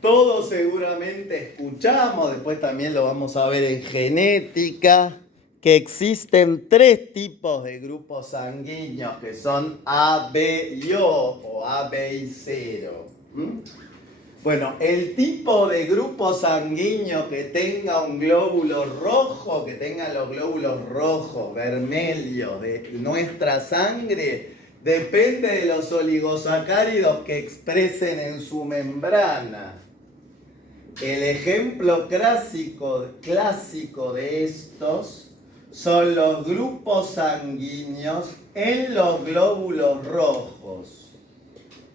Todos seguramente escuchamos, después también lo vamos a ver en genética, que existen 3 tipos de grupos sanguíneos, que son A, B y O AB y 0. Bueno, el tipo de grupo sanguíneo que tenga un glóbulo rojo, que tenga los glóbulos rojos, vermelhos de nuestra sangre, depende de los oligosacáridos que expresen en su membrana. El ejemplo clásico de estos son los grupos sanguíneos en los glóbulos rojos,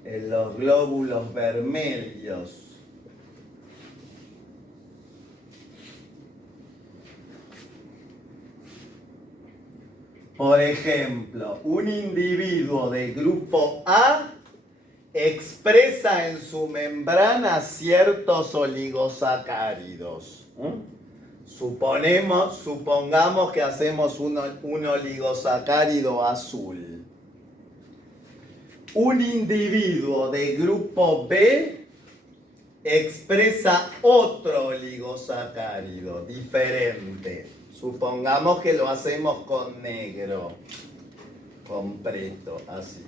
en los glóbulos vermelhos. Por ejemplo, un individuo de grupo A expresa en su membrana ciertos oligosacáridos. Supongamos que hacemos un oligosacárido azul. Un individuo de grupo B expresa otro oligosacárido diferente. Supongamos que lo hacemos con negro, con preto, así.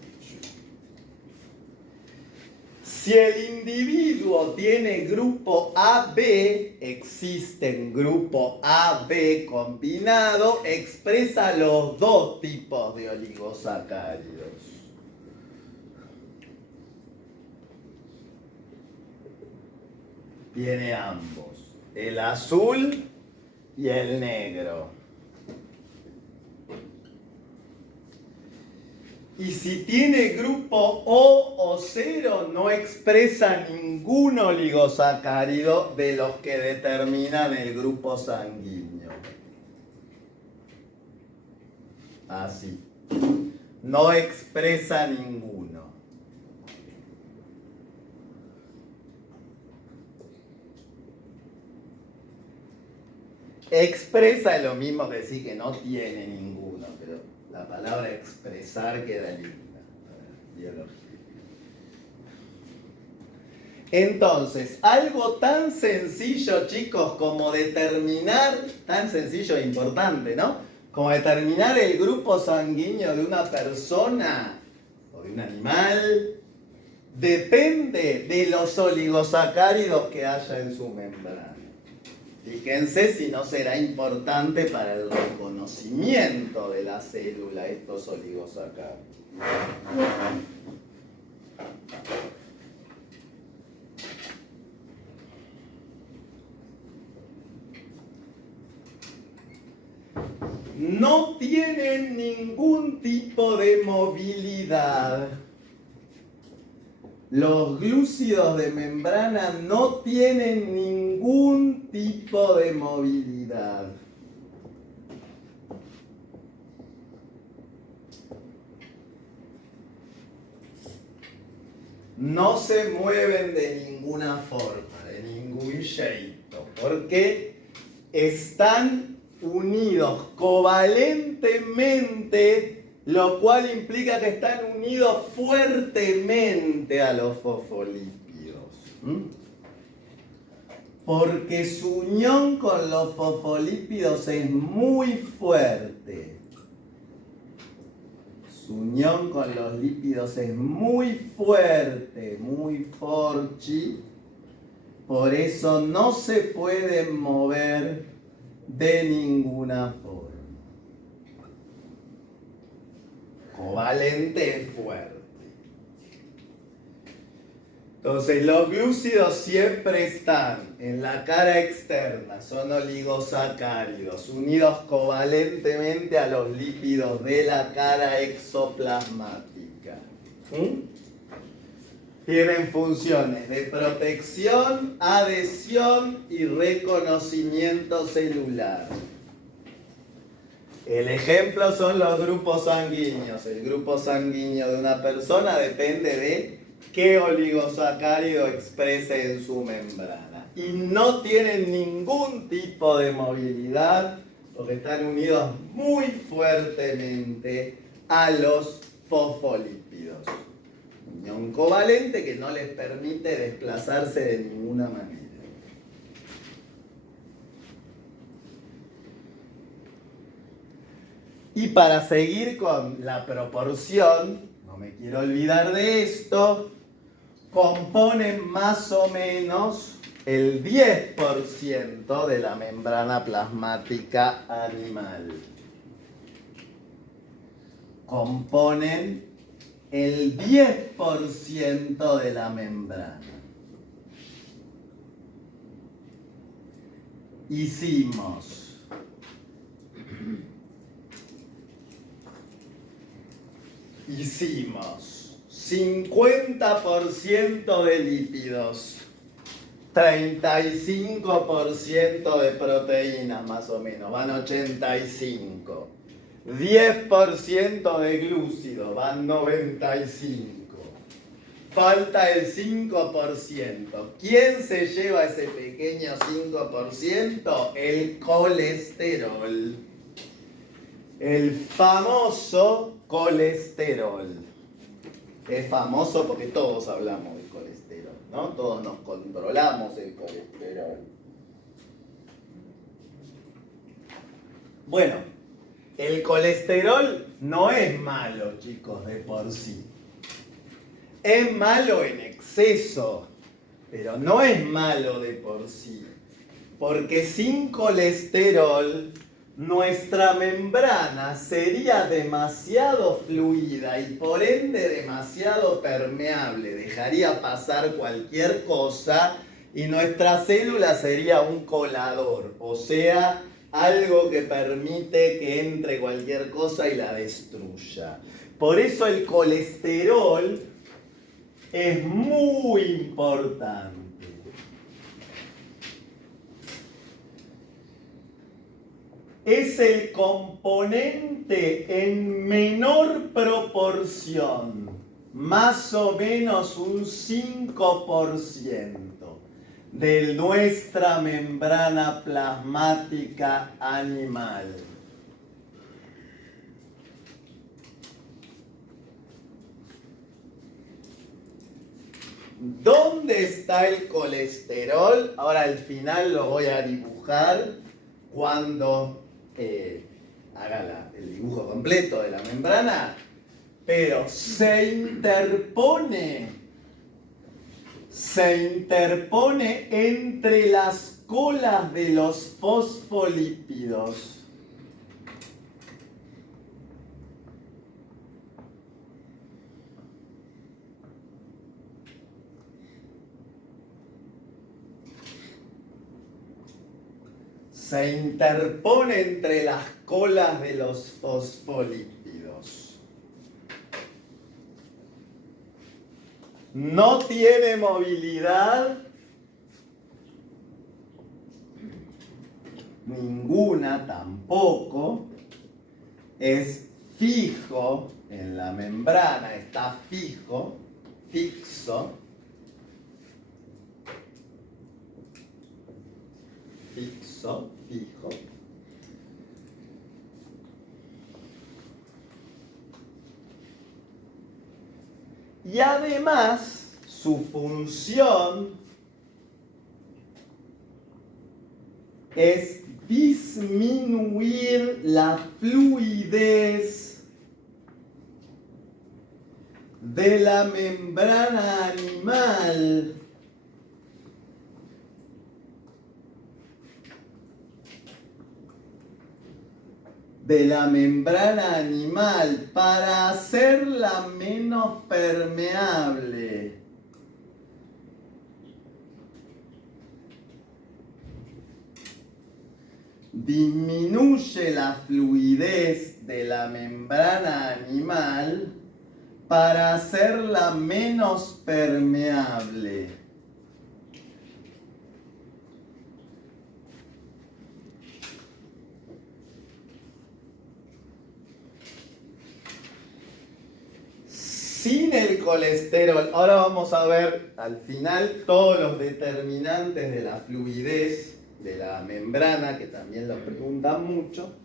Si el individuo tiene grupo AB, existen grupo AB combinado, expresa los dos tipos de oligosacáridos. Tiene ambos, el azul y el negro. Y si tiene grupo O o 0, no expresa ningún oligosacárido de los que determinan el grupo sanguíneo. Así. No expresa ninguno. Expresa es lo mismo que decir que no tiene ninguno, pero la palabra expresar queda linda. Biología. Entonces, algo tan sencillo, chicos, como determinar, tan sencillo e importante, ¿no? Como determinar el grupo sanguíneo de una persona o de un animal, depende de los oligosacáridos que haya en su membrana. Fíjense si no será importante para el reconocimiento de la célula estos oligosacáridos. No tienen ningún tipo de movilidad. Los glúcidos de membrana no tienen ningún tipo de movilidad. No se mueven de ninguna forma, de ningún jeito, porque están unidos covalentemente, lo cual implica que están unidos fuertemente a los fosfolípidos. Porque su unión con los fosfolípidos es muy fuerte. Su unión con los lípidos es muy fuerte, muy forchi. Por eso no se pueden mover de ninguna forma. Covalente es fuerte. Entonces los glúcidos siempre están en la cara externa, son oligosacáridos, unidos covalentemente a los lípidos de la cara exoplasmática. Tienen funciones de protección, adhesión y reconocimiento celular. El ejemplo son los grupos sanguíneos. El grupo sanguíneo de una persona depende de qué oligosacárido exprese en su membrana. Y no tienen ningún tipo de movilidad porque están unidos muy fuertemente a los fosfolípidos. Unión covalente que no les permite desplazarse de ninguna manera. Y para seguir con la proporción, no me quiero olvidar de esto, componen más o menos el 10% de la membrana plasmática animal. Componen el 10% de la membrana. hicimos 50% de lípidos, 35% de proteínas más o menos, van 85. 10% de glúcido, van 95. Falta el 5%. ¿Quién se lleva ese pequeño 5%? El colesterol. El famoso colesterol. Es famoso porque todos hablamos del colesterol, ¿no? Todos nos controlamos el colesterol. Bueno, el colesterol no es malo, chicos, de por sí. Es malo en exceso, pero no es malo de por sí. Porque sin colesterol, nuestra membrana sería demasiado fluida y por ende demasiado permeable. Dejaría pasar cualquier cosa y nuestra célula sería un colador, o sea, algo que permite que entre cualquier cosa y la destruya. Por eso el colesterol es muy importante. Es el componente en menor proporción, más o menos un 5% de nuestra membrana plasmática animal. ¿Dónde está el colesterol? Ahora al final lo voy a dibujar cuando haga el dibujo completo de la membrana, pero se interpone entre las colas de los fosfolípidos. Se interpone entre las colas de los fosfolípidos. No tiene movilidad ninguna tampoco. Es fijo en la membrana, está fixo. Fijo. Y además, su función es disminuir la fluidez de la membrana animal. Para hacerla menos permeable. Disminuye la fluidez de la membrana animal para hacerla menos permeable. Sin el colesterol, ahora vamos a ver al final todos los determinantes de la fluidez de la membrana, que también lo preguntan mucho,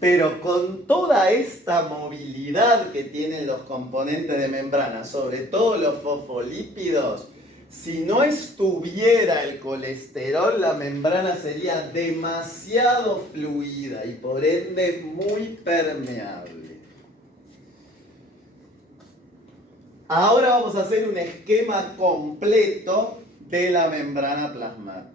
pero con toda esta movilidad que tienen los componentes de membrana, sobre todo los fosfolípidos, si no estuviera el colesterol, la membrana sería demasiado fluida y por ende muy permeable. Ahora vamos a hacer un esquema completo de la membrana plasmática.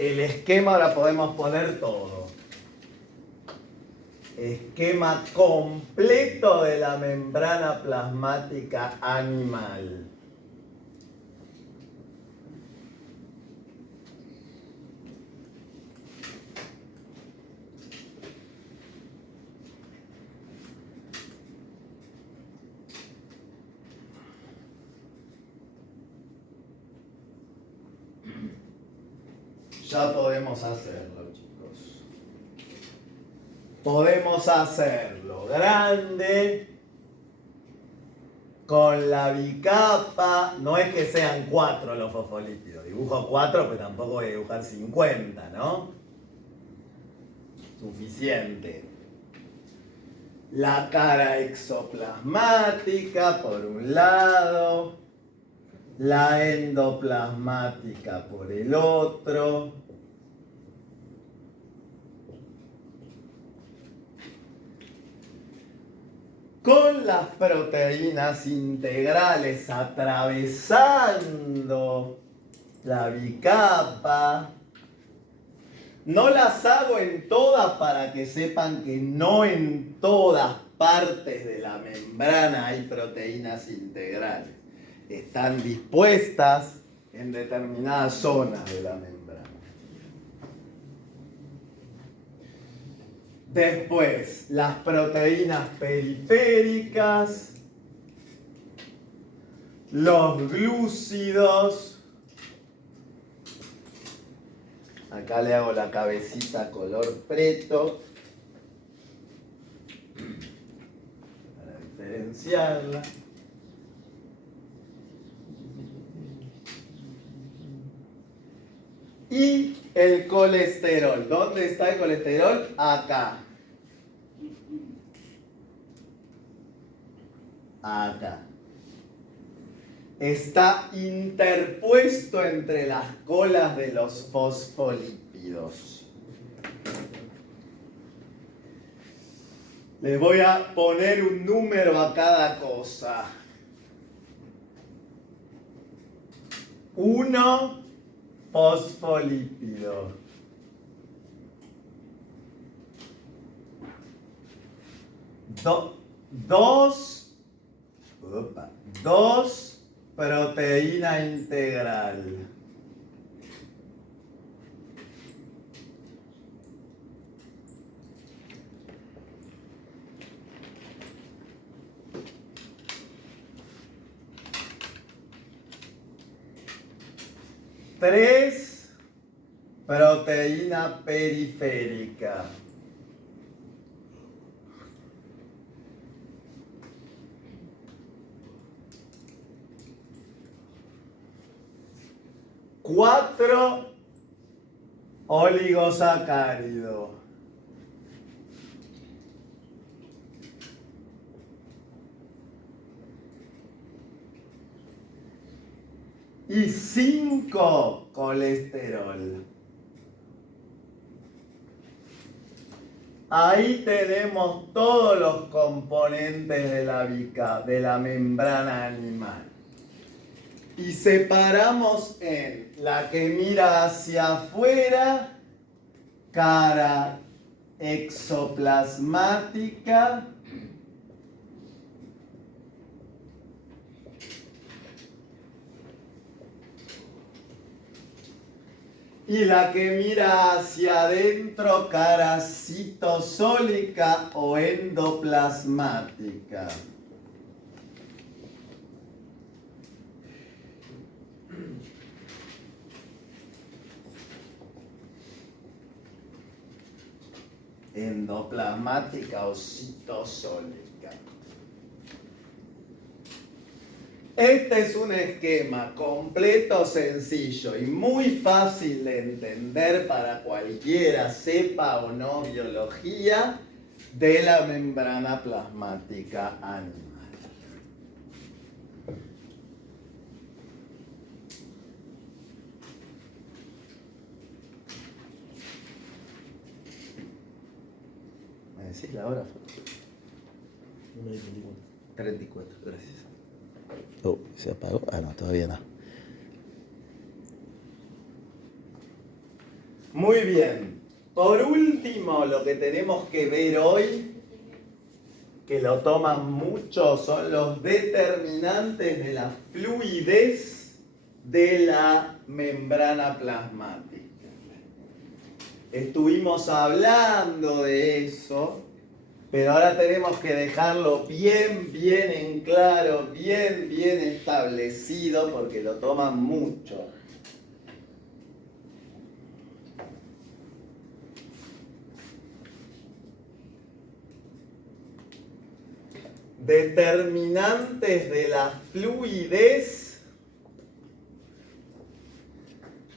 el esquema ahora podemos poner todo. Esquema completo de la membrana plasmática animal. Ya podemos hacerlo, chicos. Podemos hacerlo grande, con la bicapa. No es que sean 4 los fosfolípidos. Dibujo 4, pero tampoco voy a dibujar 50, ¿no? Suficiente. La cara exoplasmática por un lado. La endoplasmática por el otro. Con las proteínas integrales atravesando la bicapa. No las hago en todas para que sepan que no en todas partes de la membrana hay proteínas integrales. Están dispuestas en determinadas zonas de la membrana. Después, las proteínas periféricas, los glúcidos. Acá le hago la cabecita color preto para diferenciarla. Y el colesterol. ¿Dónde está el colesterol? Acá. Acá. Está interpuesto entre las colas de los fosfolípidos. Les voy a poner un número a cada cosa. 1 fosfolípido. 2 proteína integral. 3 proteína periférica. 4 oligosacárido. Y 5 colesterol. Ahí tenemos todos los componentes de la membrana animal. Y separamos en la que mira hacia afuera, cara exoplasmática, y la que mira hacia adentro, cara citosólica o endoplasmática. Endoplasmática o citosólica. Este es un esquema completo, sencillo y muy fácil de entender para cualquiera sepa o no biología de la membrana plasmática animal. ¿Me decís la hora? 1:34. 34, gracias. Oh, ¿se apagó? Ah, no, todavía no. Muy bien. Por último, lo que tenemos que ver hoy, que lo toman mucho, son los determinantes de la fluidez de la membrana plasmática. Estuvimos hablando de eso, pero ahora tenemos que dejarlo bien en claro, bien establecido, porque lo toman mucho. Determinantes de la fluidez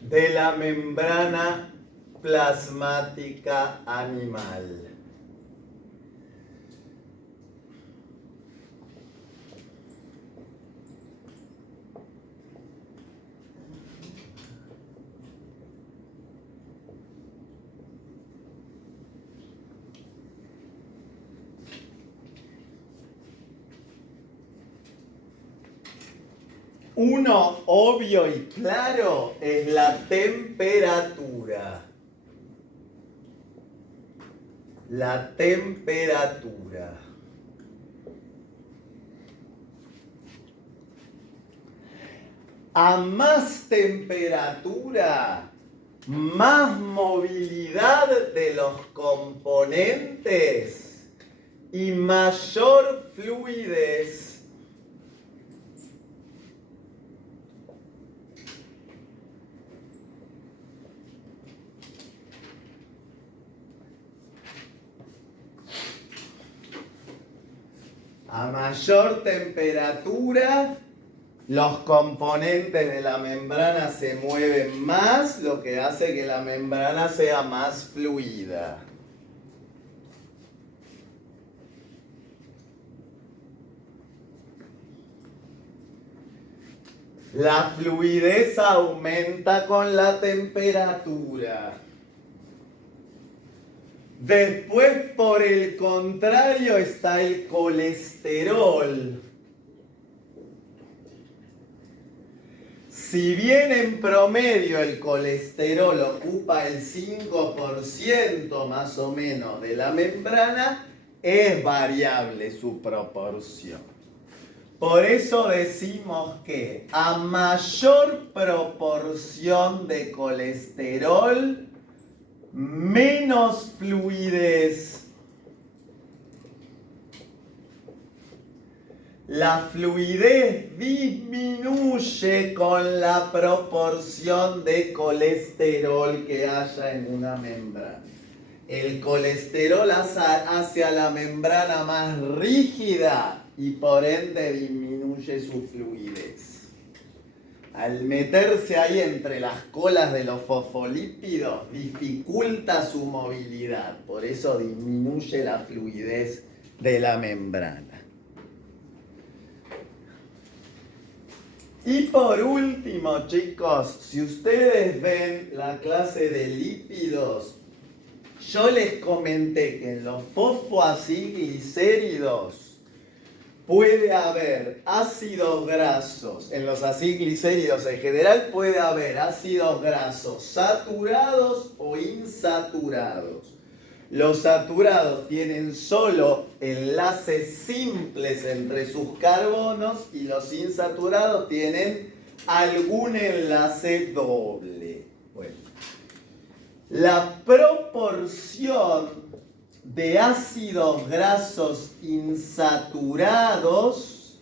de la membrana plasmática animal. Uno obvio y claro es la temperatura. La temperatura. A más temperatura, más movilidad de los componentes y mayor fluidez. A mayor temperatura, los componentes de la membrana se mueven más, lo que hace que la membrana sea más fluida. La fluidez aumenta con la temperatura. Después, por el contrario, está el colesterol. Si bien en promedio el colesterol ocupa el 5% más o menos de la membrana, es variable su proporción. Por eso decimos que a mayor proporción de colesterol, menos fluidez. La fluidez disminuye con la proporción de colesterol que haya en una membrana. El colesterol hace a la membrana más rígida y por ende disminuye su fluidez. Al meterse ahí entre las colas de los fosfolípidos, dificulta su movilidad, por eso disminuye la fluidez de la membrana. Y por último, chicos, si ustedes ven la clase de lípidos, yo les comenté que en los fosfoaciglicéridos puede haber ácidos grasos, en los aciglicéridos en general puede haber ácidos grasos saturados o insaturados. Los saturados tienen solo enlaces simples entre sus carbonos y los insaturados tienen algún enlace doble. Bueno, la proporción de ácidos grasos insaturados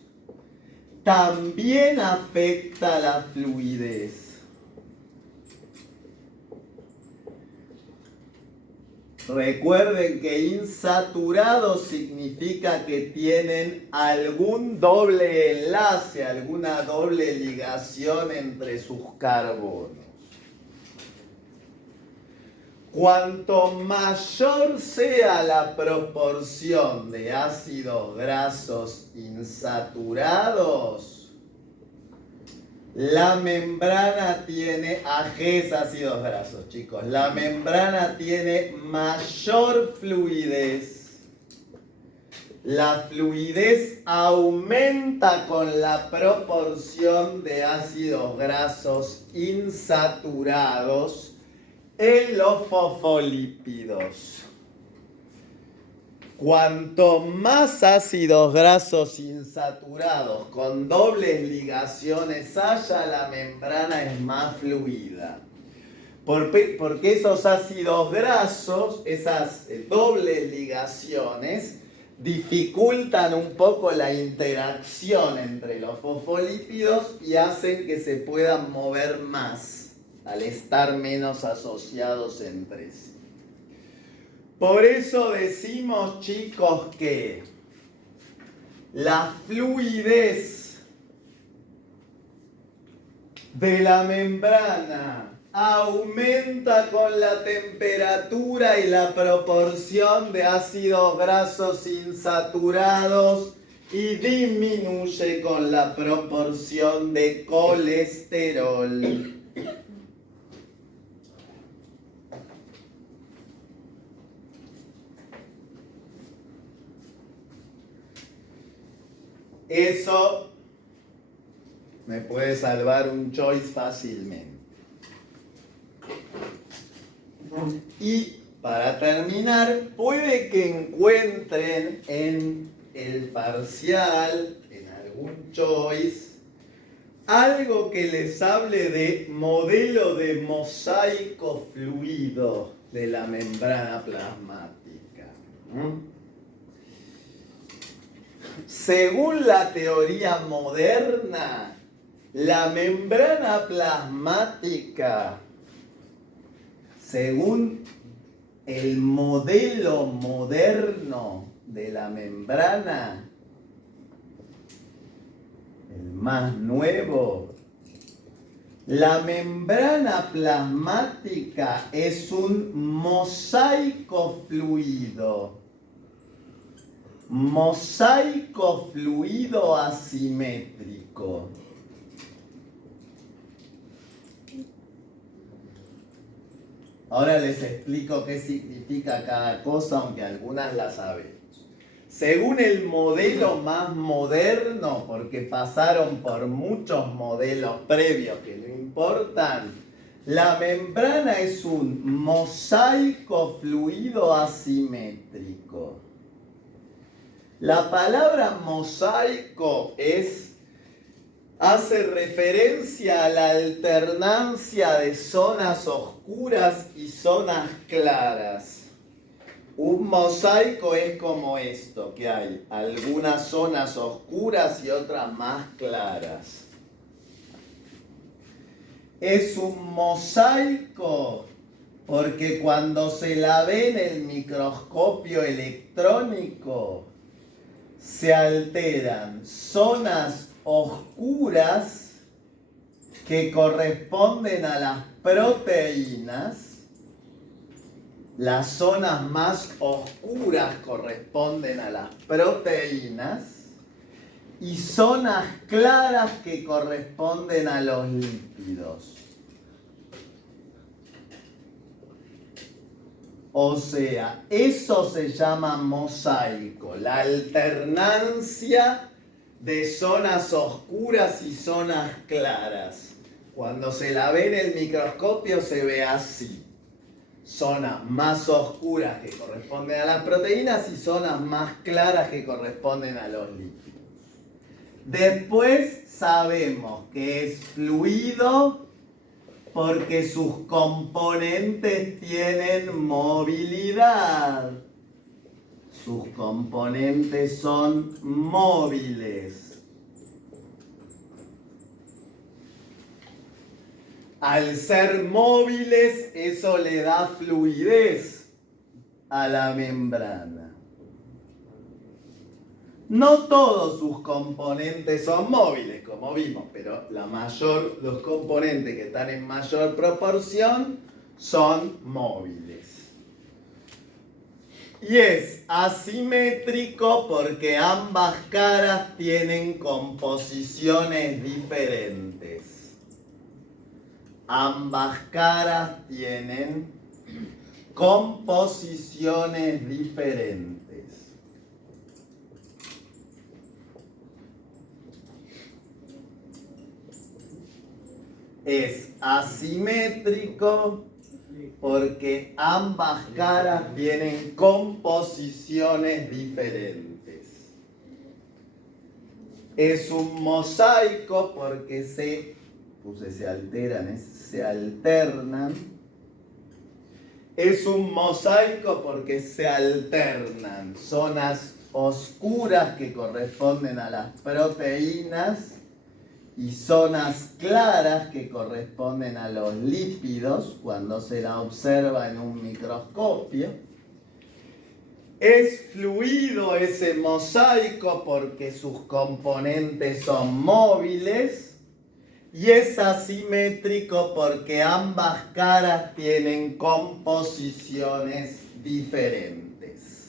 también afecta la fluidez. Recuerden que insaturados significa que tienen algún doble enlace, alguna doble ligación entre sus carbonos. Cuanto mayor sea la proporción de ácidos grasos insaturados, la membrana tiene, AGs ácidos grasos, chicos, la membrana tiene mayor fluidez. La fluidez aumenta con la proporción de ácidos grasos insaturados En los fosfolípidos, cuanto más ácidos grasos insaturados con dobles ligaciones haya, la membrana es más fluida. Porque esos ácidos grasos, esas dobles ligaciones, dificultan un poco la interacción entre los fosfolípidos y hacen que se puedan mover más al estar menos asociados entre sí. Por eso decimos, chicos, que la fluidez de la membrana aumenta con la temperatura y la proporción de ácidos grasos insaturados y disminuye con la proporción de colesterol. Eso me puede salvar un choice fácilmente. Y para terminar, puede que encuentren en el parcial, en algún choice, algo que les hable de modelo de mosaico fluido de la membrana plasmática. Según la teoría moderna, la membrana plasmática, según el modelo moderno de la membrana, el más nuevo, la membrana plasmática es un mosaico fluido. Mosaico fluido asimétrico. Ahora les explico qué significa cada cosa, aunque algunas las sabemos. Según el modelo más moderno, porque pasaron por muchos modelos previos que no importan, la membrana es un mosaico fluido asimétrico. La palabra mosaico hace referencia a la alternancia de zonas oscuras y zonas claras. Un mosaico es como esto, que hay algunas zonas oscuras y otras más claras. Es un mosaico porque cuando se la ve en el microscopio electrónico, se alteran zonas oscuras que corresponden a las proteínas. Las zonas más oscuras corresponden a las proteínas y zonas claras que corresponden a los lípidos. O sea, eso se llama mosaico, la alternancia de zonas oscuras y zonas claras. Cuando se la ve en el microscopio se ve así. Zonas más oscuras que corresponden a las proteínas y zonas más claras que corresponden a los lípidos. Después sabemos que es fluido porque sus componentes tienen movilidad. Sus componentes son móviles. Al ser móviles, eso le da fluidez a la membrana. No todos sus componentes son móviles, como vimos, pero los componentes que están en mayor proporción son móviles. Y es asimétrico porque ambas caras tienen composiciones diferentes. Ambas caras tienen composiciones diferentes. Es asimétrico porque ambas caras tienen composiciones diferentes. Es un mosaico porque se alternan. Es un mosaico porque se alternan zonas oscuras que corresponden a las proteínas y zonas claras que corresponden a los lípidos cuando se la observa en un microscopio. Es fluido ese mosaico porque sus componentes son móviles y es asimétrico porque ambas caras tienen composiciones diferentes.